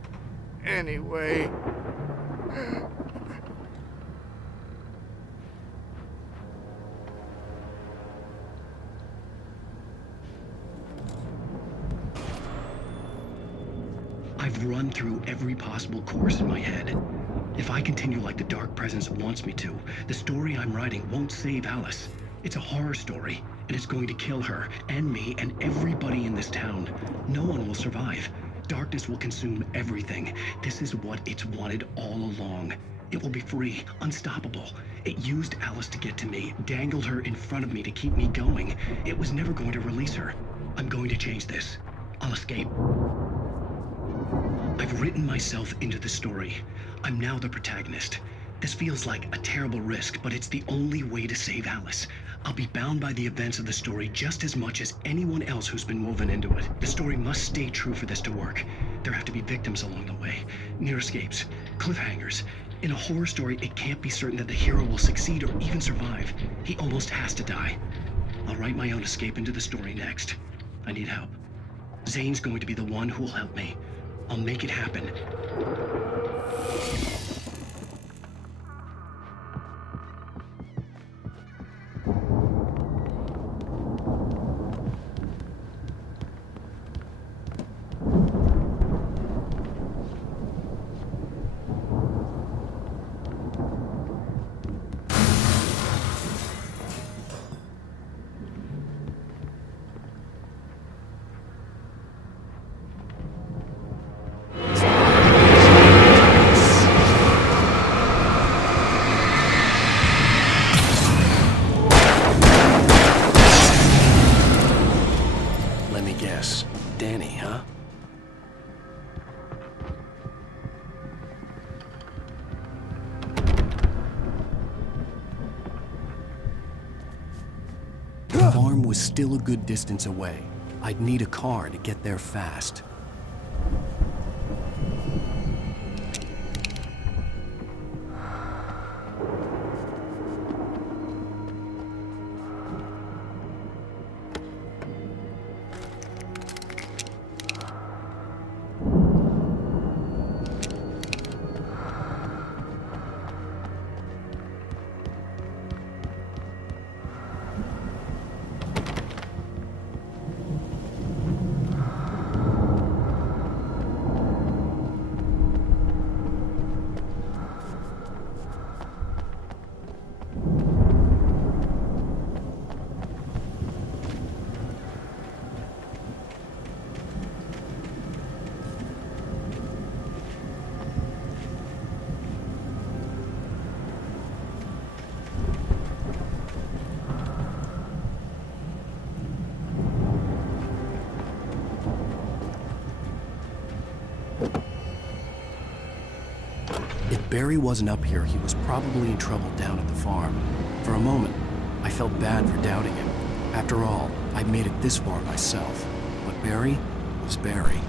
anyway? I've run through every possible course in my head. If I continue like the Dark Presence wants me to, the story I'm writing won't save Alice. It's a horror story, and it's going to kill her, and me, and everybody in this town. No one will survive. Darkness will consume everything. This is what it's wanted all along. It will be free, unstoppable. It used Alice to get to me, dangled her in front of me to keep me going. It was never going to release her. I'm going to change this. I'll escape. I've written myself into the story. I'm now the protagonist. This feels like a terrible risk, but it's the only way to save Alice. I'll be bound by the events of the story just as much as anyone else who's been woven into it. The story must stay true for this to work. There have to be victims along the way, near escapes, cliffhangers. In a horror story, it can't be certain that the hero will succeed or even survive. He almost has to die. I'll write my own escape into the story next. I need help. Zane's going to be the one who will help me. I'll make it happen. Danny, huh? The farm was still a good distance away. I'd need a car to get there fast. If Barry wasn't up here, he was probably in trouble down at the farm. For a moment, I felt bad for doubting him. After all, I'd made it this far myself. But Barry was Barry.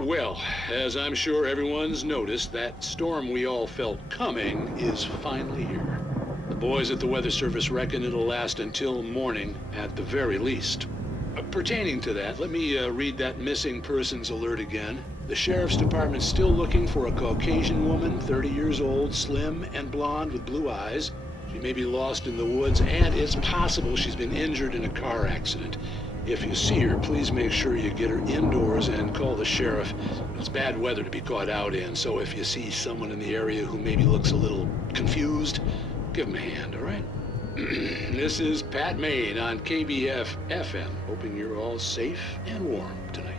Well, as I'm sure everyone's noticed, that storm we all felt coming is finally here. The boys at the Weather Service reckon it'll last until morning at the very least. Pertaining to that, let me read that missing persons alert again. The Sheriff's Department's still looking for a Caucasian woman, 30 years old, slim and blonde with blue eyes. She may be lost in the woods, and it's possible she's been injured in a car accident. If you see her, please make sure you get her indoors and call the sheriff. It's bad weather to be caught out in, so if you see someone in the area who maybe looks a little confused, give him a hand, all right? This is Pat Maine on KBF FM, hoping you're all safe and warm tonight.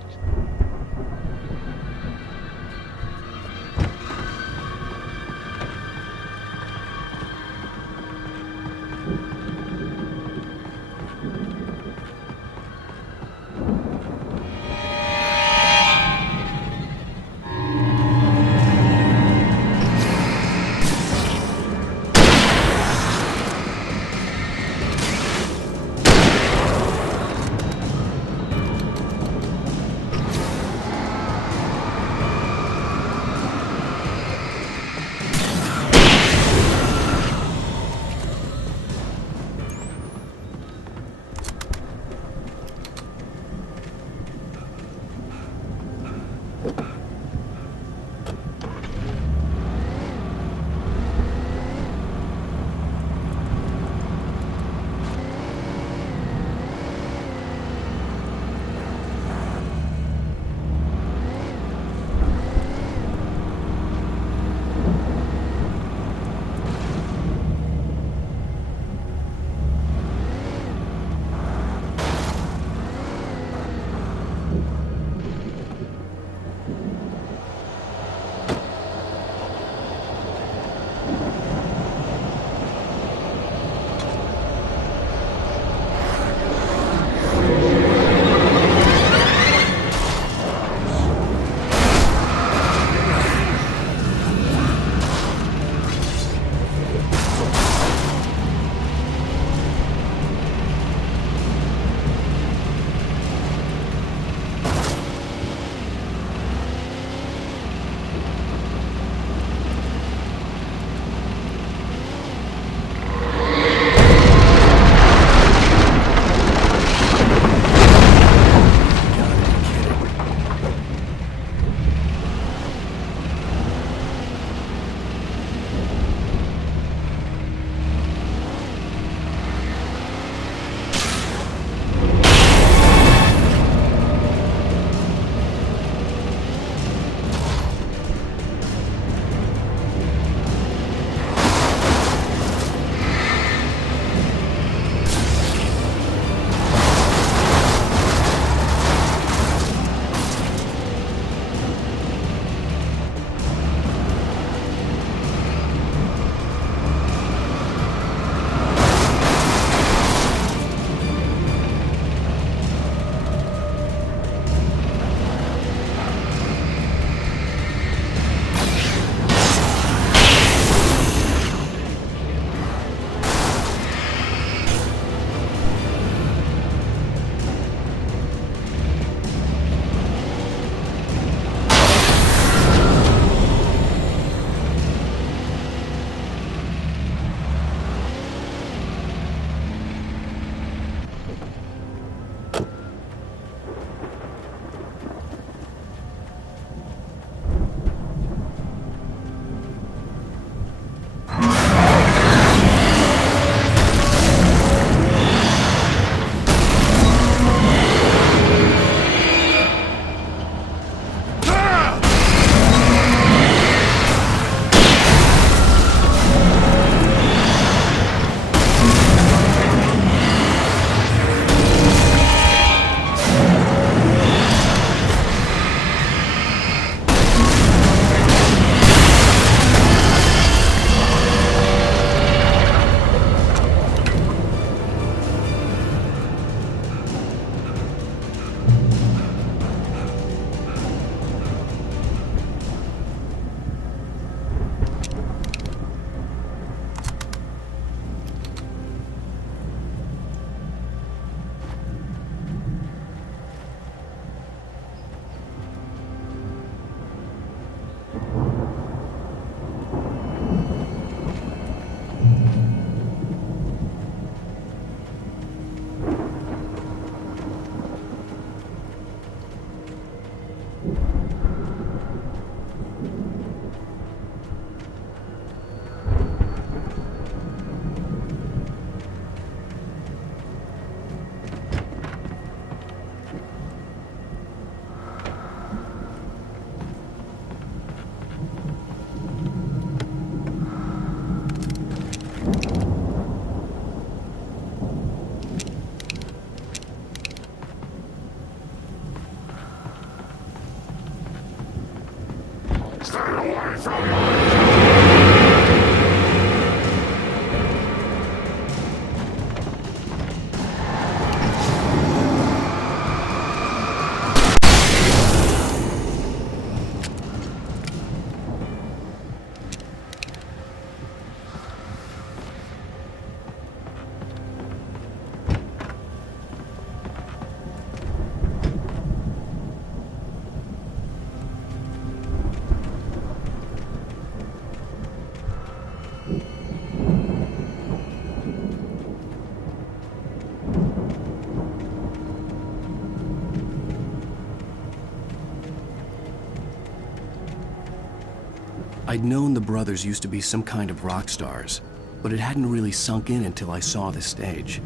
I'd known the brothers used to be some kind of rock stars, but it hadn't really sunk in until I saw the stage.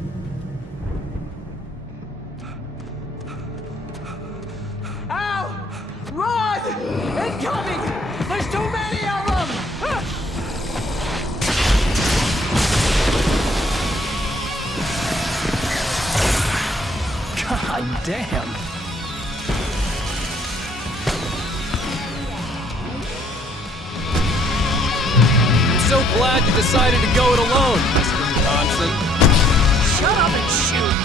Ow! Run! Incoming! There's too many of them! God damn! So glad you decided to go it alone, Mr. Johnson. Shut up and shoot!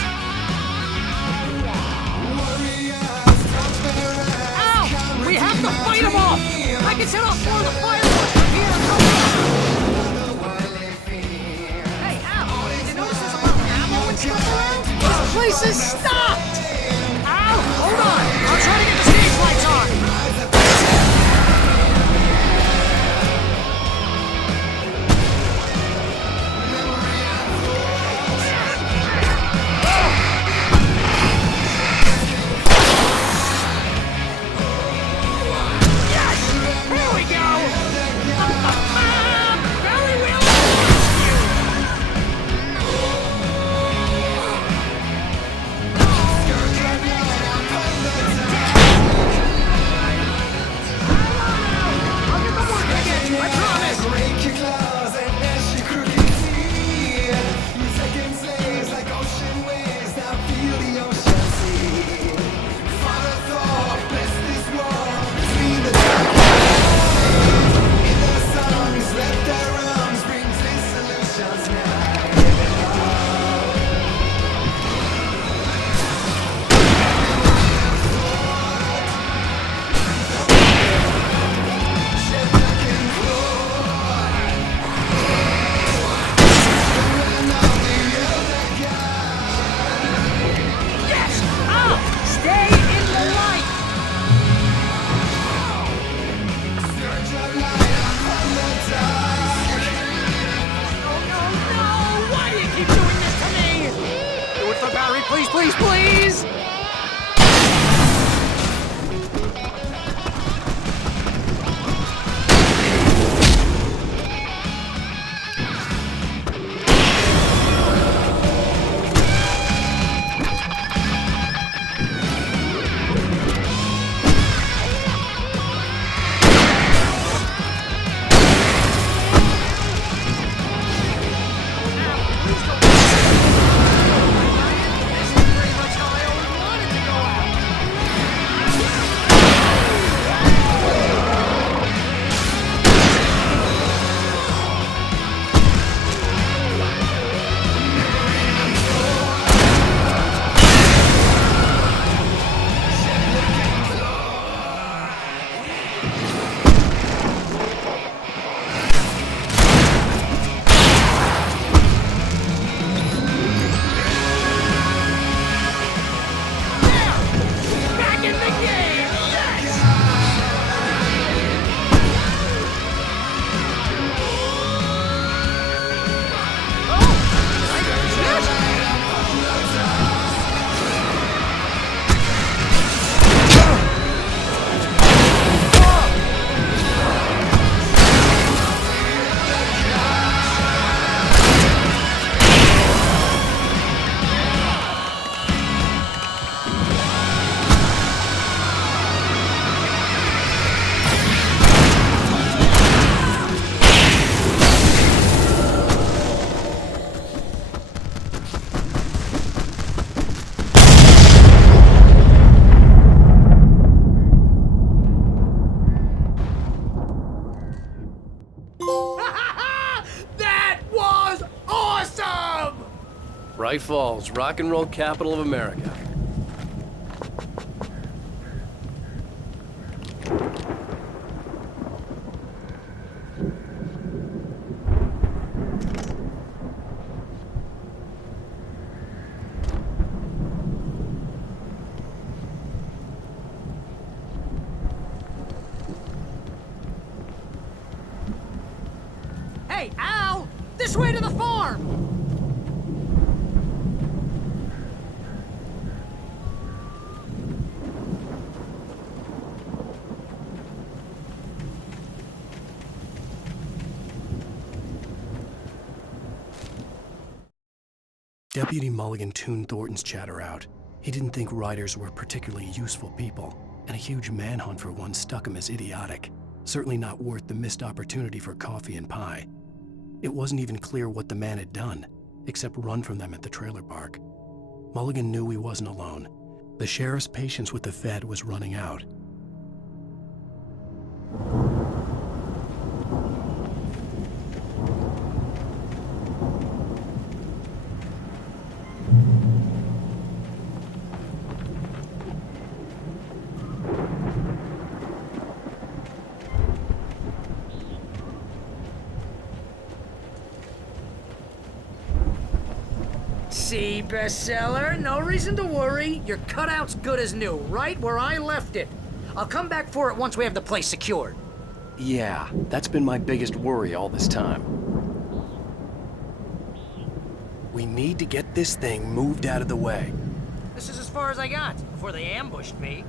Ow! We have to fight them off! I can set off more of the fireworks from here! Hey, Al! Did you notice there's a lot of ammo and stuff around? This place is stopped! Al! Hold on! I'll try to get the stage lights on! Bright Falls, rock and roll capital of America. Hey, Al! This way to the farm! Deputy Mulligan tuned Thornton's chatter out. He didn't think writers were particularly useful people, and a huge manhunt for one struck him as idiotic. Certainly not worth the missed opportunity for coffee and pie. It wasn't even clear what the man had done, except run from them at the trailer park. Mulligan knew he wasn't alone. The sheriff's patience with the Fed was running out. See, bestseller? No reason to worry. Your cutout's good as new, right where I left it. I'll come back for it once we have the place secured. Yeah, that's been my biggest worry all this time. We need to get this thing moved out of the way. This is as far as I got before they ambushed me.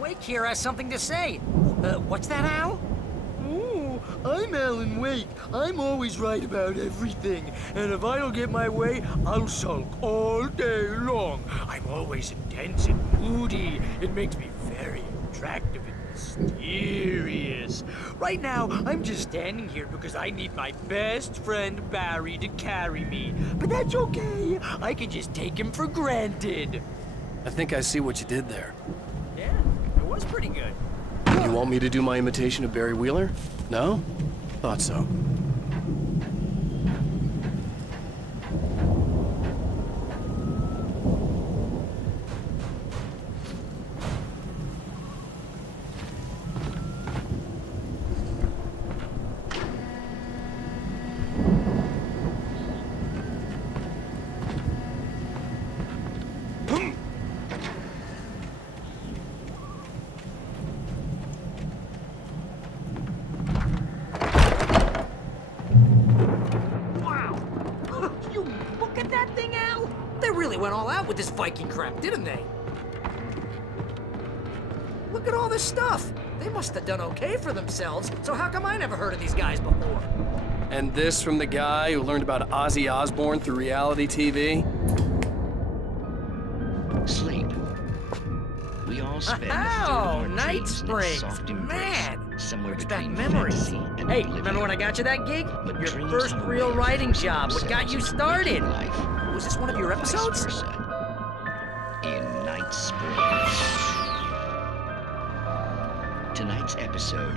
Wake here has something to say. What's that, Al? Oh, I'm Alan Wake. I'm always right about everything. And if I don't get my way, I'll sulk all day long. I'm always intense and moody. It makes me very attractive and mysterious. Right now, I'm just standing here because I need my best friend Barry to carry me. But that's okay. I can just take him for granted. I think I see what you did there. Yeah, it was pretty good. You want me to do my imitation of Barry Wheeler? No? Thought so. Went all out with this Viking crap, didn't they? Look at all this stuff. They must have done okay for themselves, so how come I never heard of these guys before? And this from the guy who learned about Ozzy Osbourne through reality TV? Sleep. We all spend a third of our Night dreams in Springs. soft embrace, Man, somewhere brings back between memories. fantasy and Hey, oblivion. remember when I got you that gig? But Your dreams first have a real way of writing expressing job. What got you themselves in started? waking life. Was this one of your Vice episodes? versa. In Night Springs. Tonight's episode,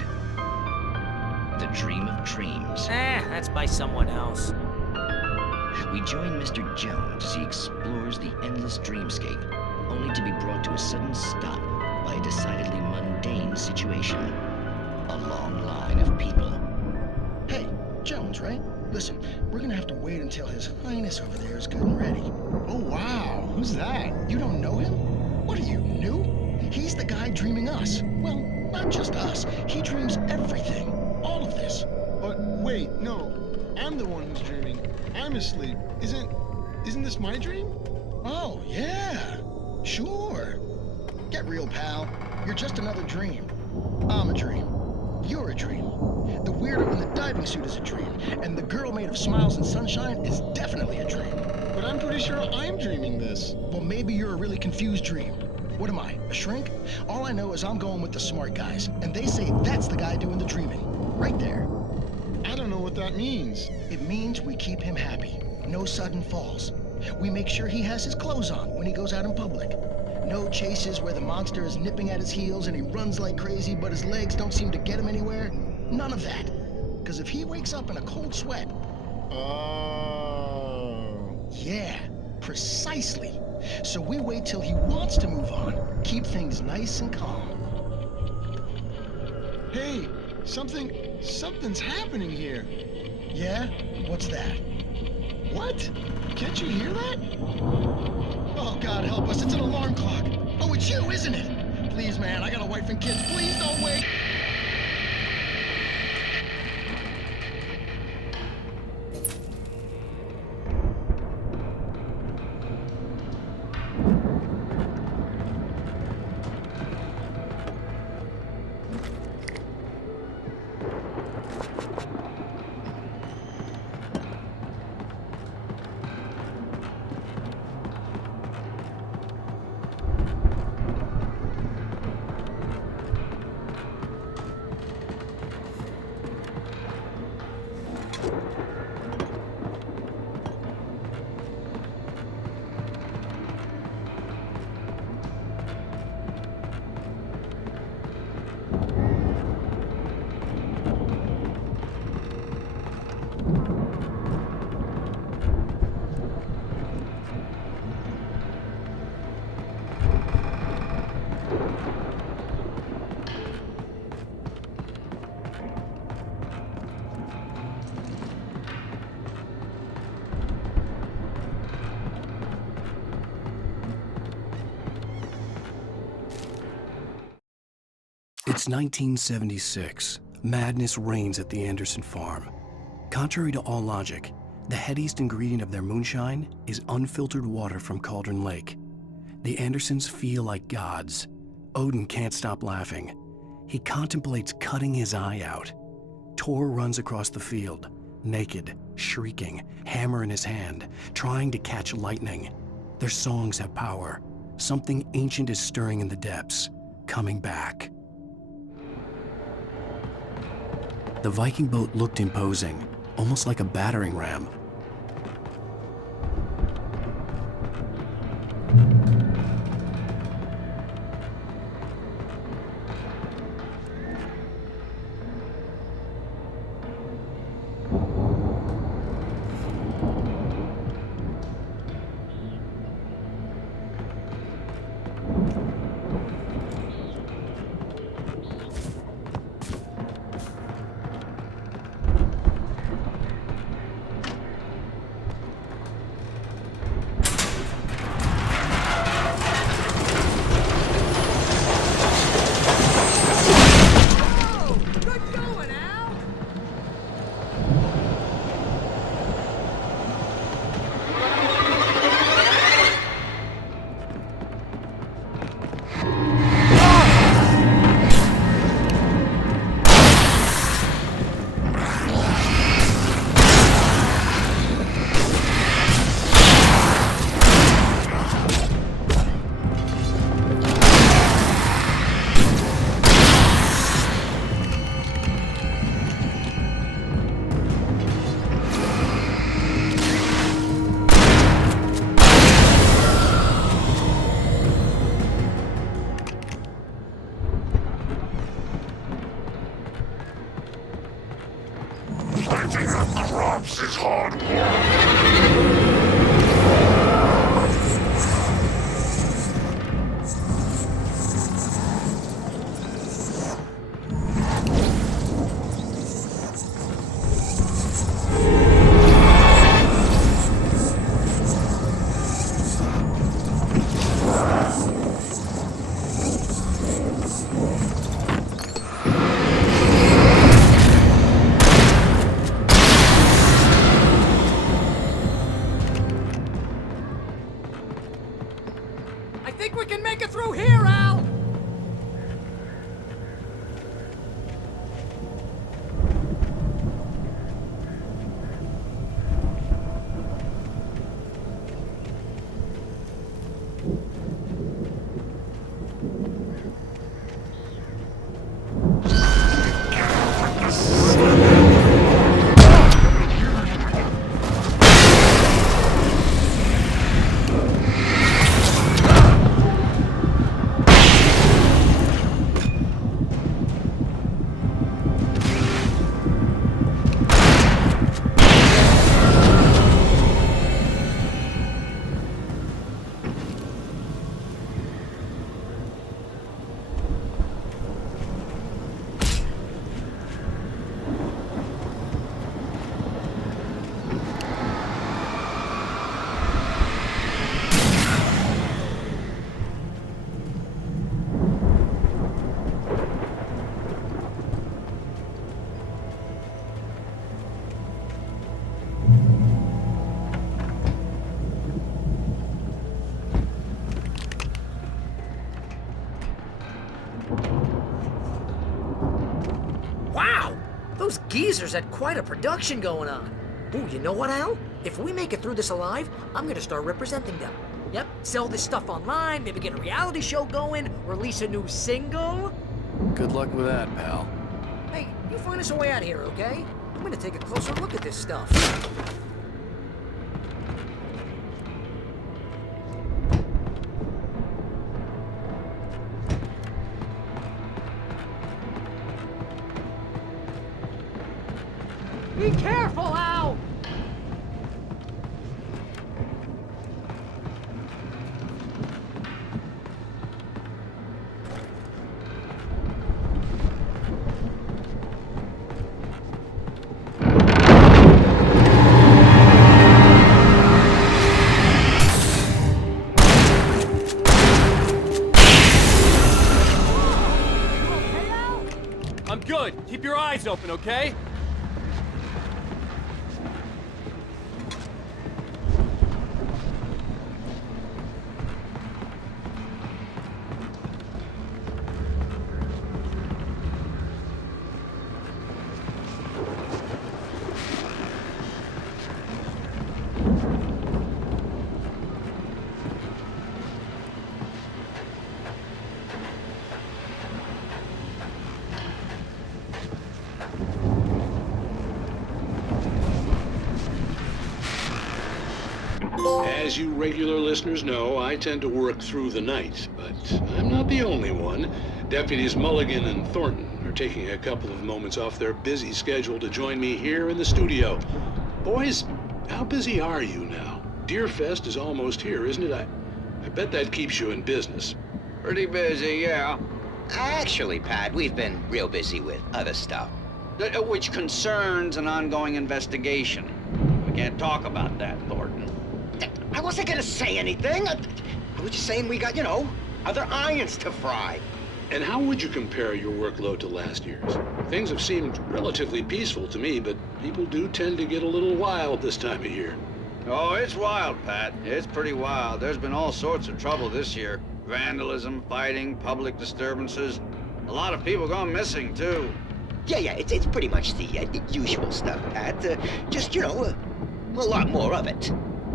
The Dream of Dreams. That's by someone else. We join Mr. Jones as he explores the endless dreamscape, only to be brought to a sudden stop by a decidedly mundane situation. A long line of people. Hey, Jones, right? Listen, we're gonna have to wait until His Highness over there is good and ready. Oh, wow. Who's that? You don't know him? What are you, new? He's the guy dreaming us. Well, not just us. He dreams everything. All of this. But wait, no. I'm the one who's dreaming. I'm asleep. Isn't this my dream? Oh, yeah. Sure. Get real, pal. You're just another dream. I'm a dream. You're a dream. The weirdo in the diving suit is a dream. And the girl made of smiles and sunshine is definitely a dream. But I'm pretty sure I'm dreaming this. Well, maybe you're a really confused dream. What am I, a shrink? All I know is I'm going with the smart guys, and they say that's the guy doing the dreaming. Right there. I don't know what that means. It means we keep him happy. No sudden falls. We make sure he has his clothes on when he goes out in public. No chases where the monster is nipping at his heels and he runs like crazy, but his legs don't seem to get him anywhere. None of that. Because if he wakes up in a cold sweat... Oh... Yeah, precisely. So we wait till he wants to move on. Keep things nice and calm. Hey, something's happening here. Yeah? What's that? What? Can't you hear that? Oh, God help us, it's an alarm clock. Oh, it's you, isn't it? Please, man, I got a wife and kids. Please don't wait. It's 1976. Madness reigns at the Anderson farm. Contrary to all logic, the headiest ingredient of their moonshine is unfiltered water from Cauldron Lake. The Andersons feel like gods. Odin can't stop laughing. He contemplates cutting his eye out. Tor runs across the field, naked, shrieking, hammer in his hand, trying to catch lightning. Their songs have power. Something ancient is stirring in the depths, coming back. The Viking boat looked imposing, almost like a battering ram. Those geezers had quite a production going on. Ooh, you know what, Al? If we make it through this alive, I'm gonna start representing them. Yep, sell this stuff online, maybe get a reality show going, release a new single. Good luck with that, pal. Hey, you find us a way out of here, okay? I'm gonna take a closer look at this stuff. Be careful, Al! I'm good. Keep your eyes open, okay? As you regular listeners know, I tend to work through the night, but I'm not the only one. Deputies Mulligan and Thornton are taking a couple of moments off their busy schedule to join me here in the studio. Boys, how busy are you now? Deerfest is almost here, isn't it? I bet that keeps you in business. Pretty busy, yeah. Actually, Pat, we've been real busy with other stuff, which concerns an ongoing investigation. We can't talk about that, Thornton. I wasn't gonna say anything. I was just saying we got, other irons to fry. And how would you compare your workload to last year's? Things have seemed relatively peaceful to me, but people do tend to get a little wild this time of year. Oh, it's wild, Pat. It's pretty wild. There's been all sorts of trouble this year. Vandalism, fighting, public disturbances. A lot of people gone missing, too. Yeah, it's pretty much the usual stuff, Pat. Just, a lot more of it.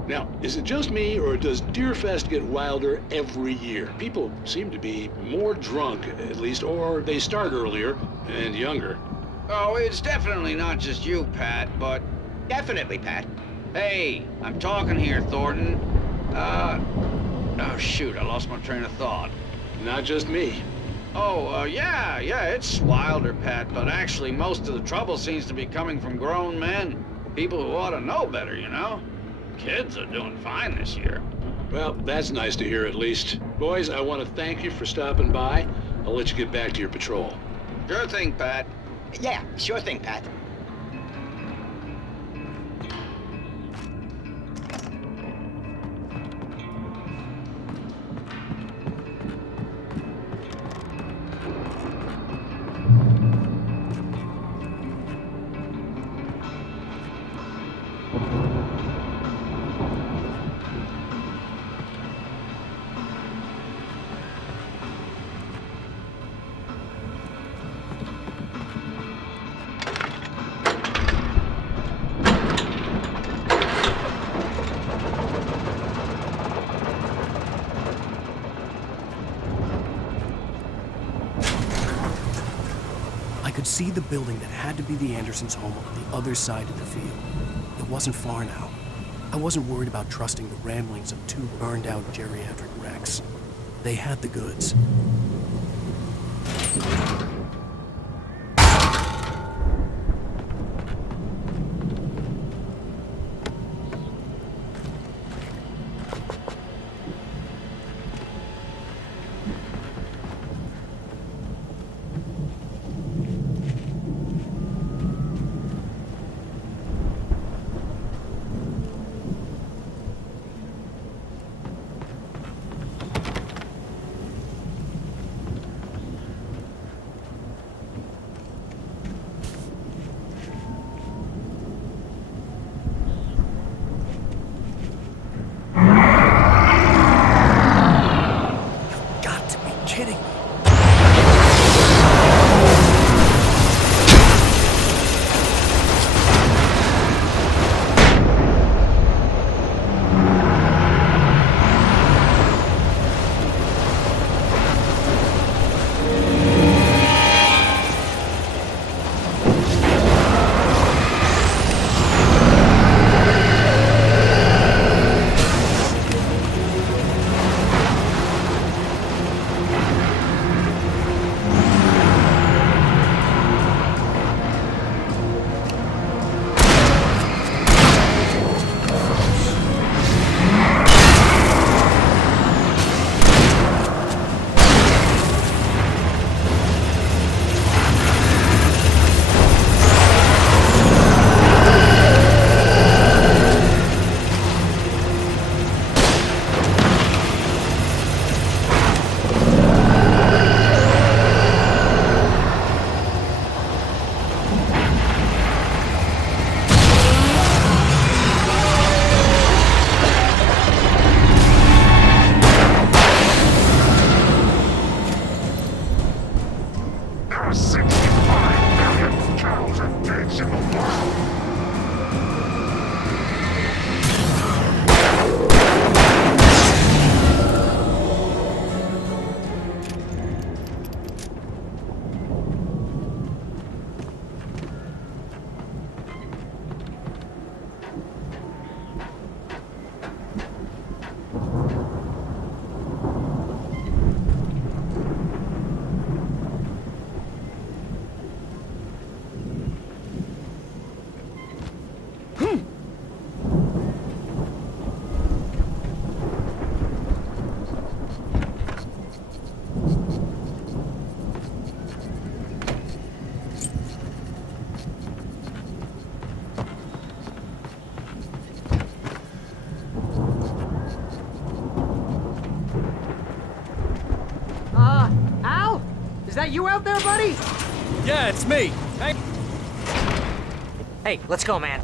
Now, is it just me, or does Deerfest get wilder every year? People seem to be more drunk, at least, or they start earlier and younger. Oh, it's definitely not just you, Pat, but... Definitely, Pat. Hey, I'm talking here, Thornton. Oh, shoot, I lost my train of thought. Not just me. Oh, yeah, it's wilder, Pat, but actually most of the trouble seems to be coming from grown men. People who ought to know better, Kids are doing fine this year. Well, that's nice to hear at least. Boys, I want to thank you for stopping by. I'll let you get back to your patrol. Sure thing, Pat. Yeah, sure thing, Pat. See the building that had to be the Andersons' home on the other side of the field. It wasn't far now. I wasn't worried about trusting the ramblings of two burned-out geriatric wrecks. They had the goods. that you out there, buddy? Yeah, it's me. Hey. Hey, let's go, man.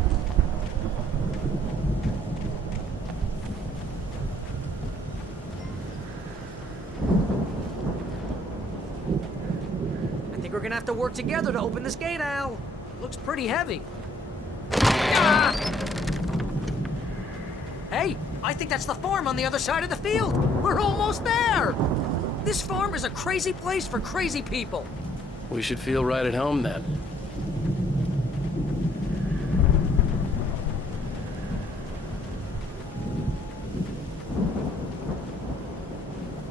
I think we're gonna have to work together to open this gate, Al. Looks pretty heavy. Ah! Hey, I think that's the farm on the other side of the field. We're almost there. This farm is a crazy place for crazy people. We should feel right at home then.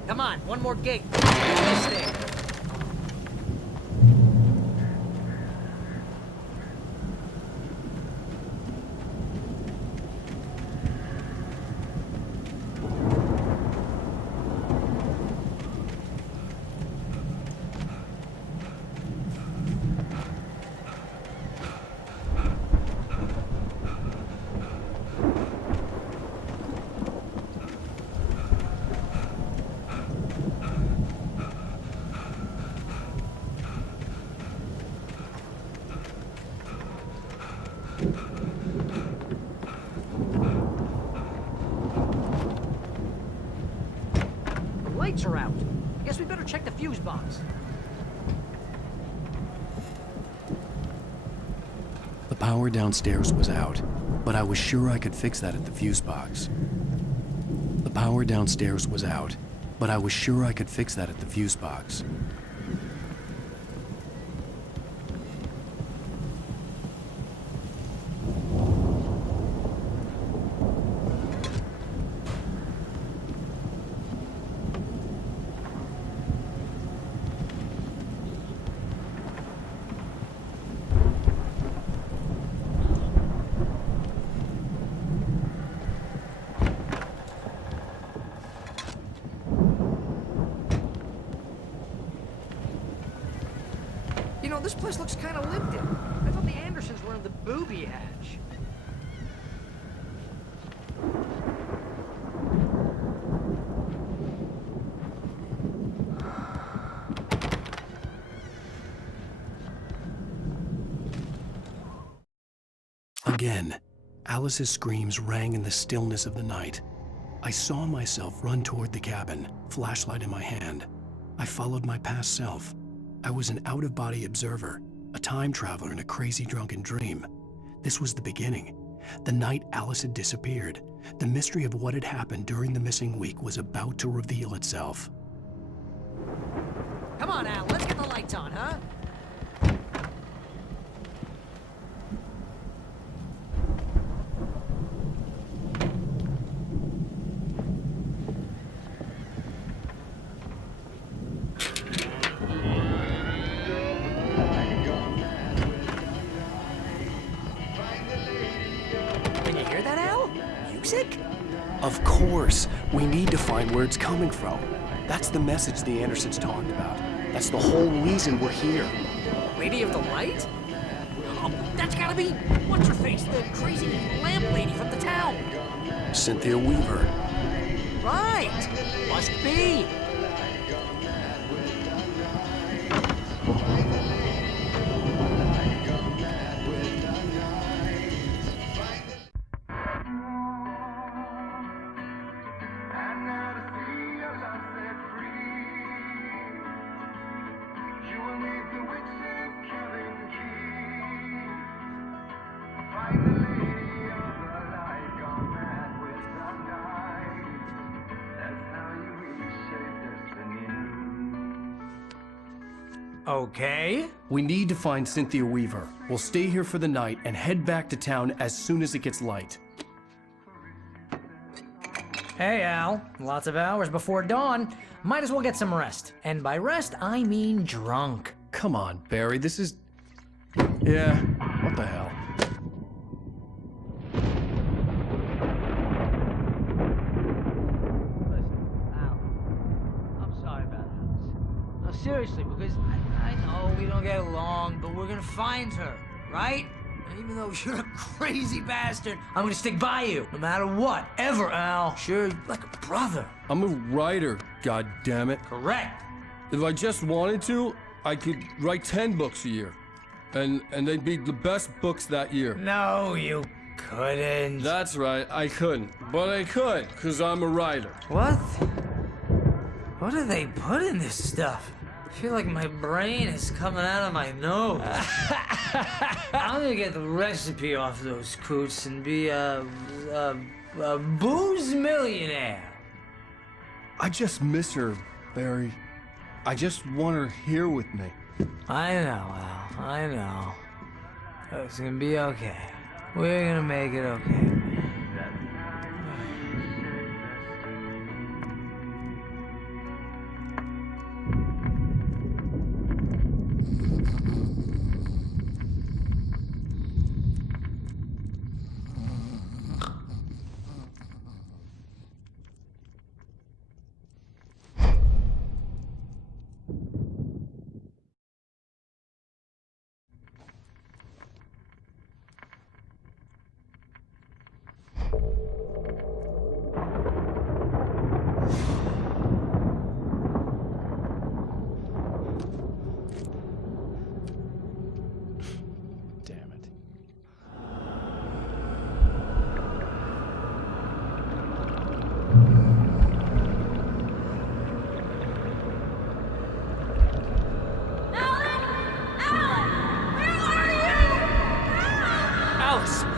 Come on, one more gate. Do this thing. Lights are out. I guess we better check the fuse box. The power downstairs was out, but I was sure I could fix that at the fuse box. The power downstairs was out, but I was sure I could fix that at the fuse box. You know, this place looks kind of lived in. I thought the Andersons were in the booby hatch. Again, Alice's screams rang in the stillness of the night. I saw myself run toward the cabin, flashlight in my hand. I followed my past self. I was an out-of-body observer, a time traveler in a crazy drunken dream. This was the beginning. The night Alice had disappeared. The mystery of what had happened during the missing week was about to reveal itself. Come on, Al, let's get the lights on, huh? Of course, we need to find where it's coming from. That's the message the Andersons talked about. That's the whole reason we're here. Lady of the Light? Oh, that's gotta be, what's her face, the crazy lamp lady from the town. Cynthia Weaver. Right, must be. Okay. We need to find Cynthia Weaver. We'll stay here for the night and head back to town as soon as it gets light. Hey, Al. Lots of hours before dawn. Might as well get some rest. And by rest, I mean drunk. Come on, Barry, this is... Yeah, what the hell? Listen, Al, I'm sorry about Alice. No, seriously, because I know we don't get along, but we're gonna find her, right? And even though you're a crazy bastard, I'm gonna stick by you, no matter what, ever, Al. Sure, like a brother. I'm a writer, goddammit. Correct. If I just wanted to, I could write 10 books a year. And they'd be the best books that year. No, you couldn't. That's right, I couldn't. But I could, because I'm a writer. What? What do they put in this stuff? I feel like my brain is coming out of my nose. I'm gonna get the recipe off those coots and be a booze millionaire. I just miss her, Barry. I just want her here with me. I know, Al. I know. It's gonna be okay. We're gonna make it okay.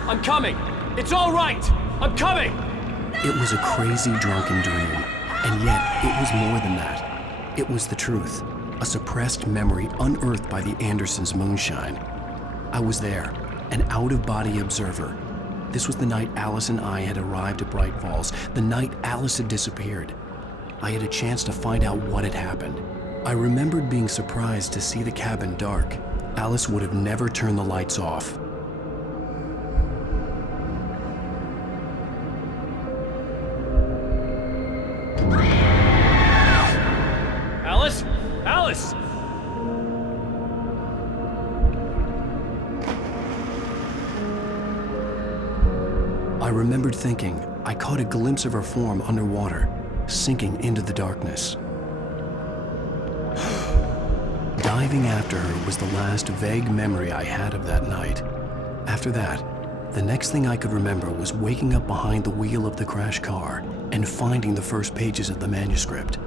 I'm coming! It's all right! I'm coming! It was a crazy, drunken dream, and yet it was more than that. It was the truth, a suppressed memory unearthed by the Andersons' moonshine. I was there, an out-of-body observer. This was the night Alice and I had arrived at Bright Falls, the night Alice had disappeared. I had a chance to find out what had happened. I remembered being surprised to see the cabin dark. Alice would have never turned the lights off. Alice? Alice! I remembered thinking I caught a glimpse of her form underwater, sinking into the darkness. Diving after her was the last vague memory I had of that night. After that, the next thing I could remember was waking up behind the wheel of the crash car and finding the first pages of the manuscript.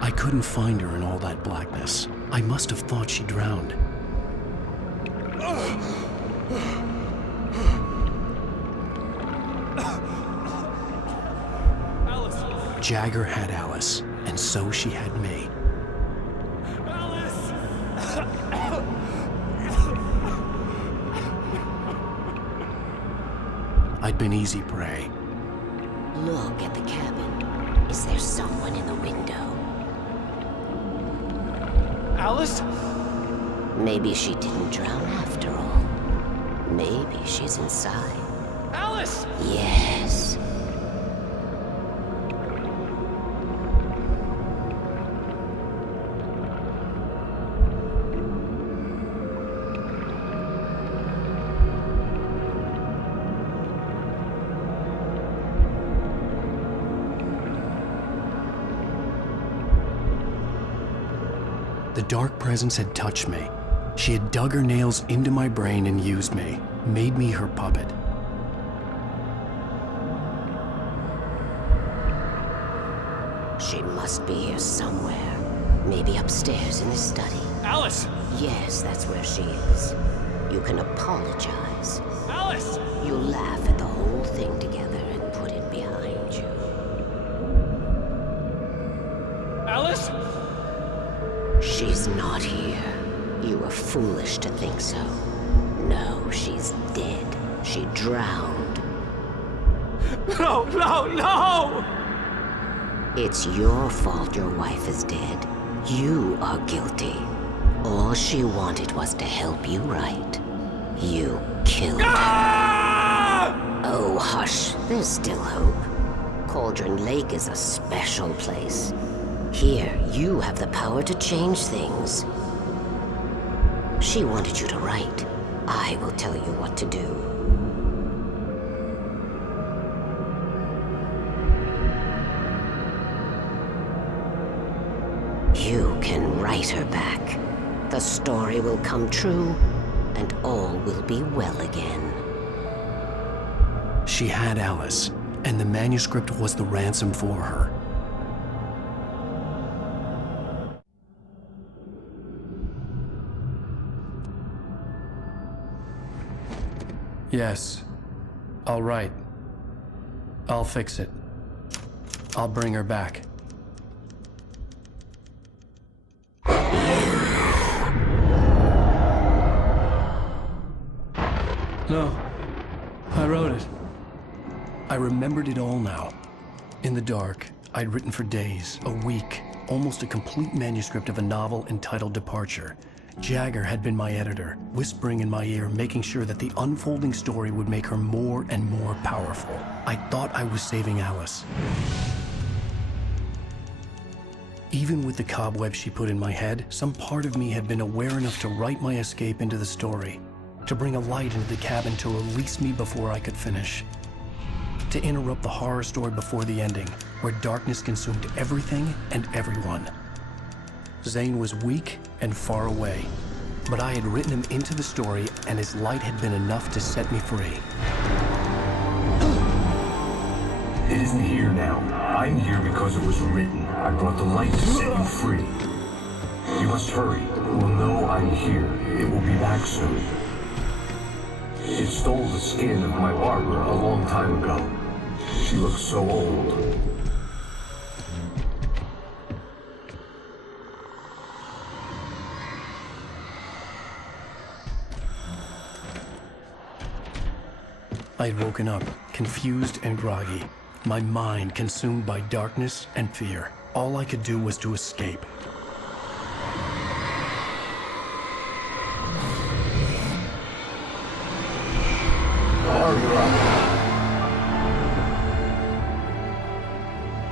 I couldn't find her in all that blackness. I must have thought she drowned. Jagger had Alice, and so she had me. Alice! I'd been easy prey. Look at the cabin. Is there someone in the window? Alice? Maybe she didn't drown after all. Maybe she's inside. Alice! Yes. The dark presence had touched me. She had dug her nails into my brain and used me, made me her puppet. She must be here somewhere. Maybe upstairs in the study. Alice! Yes, that's where she is. You can apologize. Alice! You'll laugh at the whole thing together and put it behind you. Alice? She's not here. You were foolish to think so. No, she's dead. She drowned. No, no, no! It's your fault your wife is dead. You are guilty. All she wanted was to help you right. You killed her. Oh, hush. There's still hope. Cauldron Lake is a special place. Here, you have the power to change things. She wanted you to write. I will tell you what to do. fight her back. The story will come true, and all will be well again. She had Alice, and the manuscript was the ransom for her. Yes. All right. I'll fix it. I'll bring her back. No. I wrote it. I remembered it all now. In the dark, I'd written for days, a week, almost a complete manuscript of a novel entitled Departure. Jagger had been my editor, whispering in my ear, making sure that the unfolding story would make her more and more powerful. I thought I was saving Alice. Even with the cobwebs she put in my head, some part of me had been aware enough to write my escape into the story, to bring a light into the cabin to release me before I could finish, to interrupt the horror story before the ending, where darkness consumed everything and everyone. Zane was weak and far away, but I had written him into the story, and his light had been enough to set me free. It isn't here now. I'm here because it was written. I brought the light to set you free. You must hurry. We'll know I'm here. It will be back soon. It stole the skin of my Barbara a long time ago. She looks so old. I had woken up, confused and groggy, my mind consumed by darkness and fear. All I could do was to escape.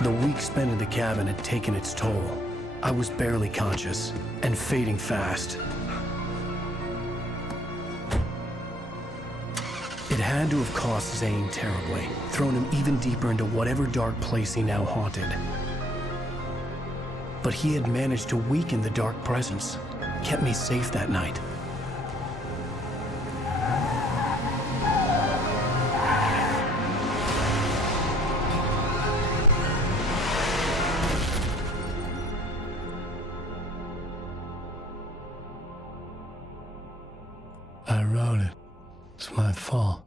The week spent in the cabin had taken its toll. I was barely conscious, and fading fast. It had to have cost Zane terribly, thrown him even deeper into whatever dark place he now haunted. But he had managed to weaken the dark presence, kept me safe that night. I wrote it. It's my fault.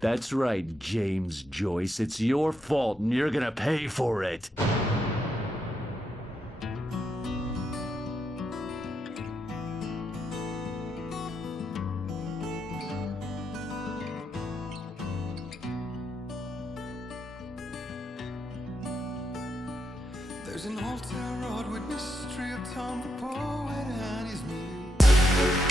That's right, James Joyce. It's your fault, and you're gonna pay for it. There's an old town road with mystery of Tom the poet and his muse.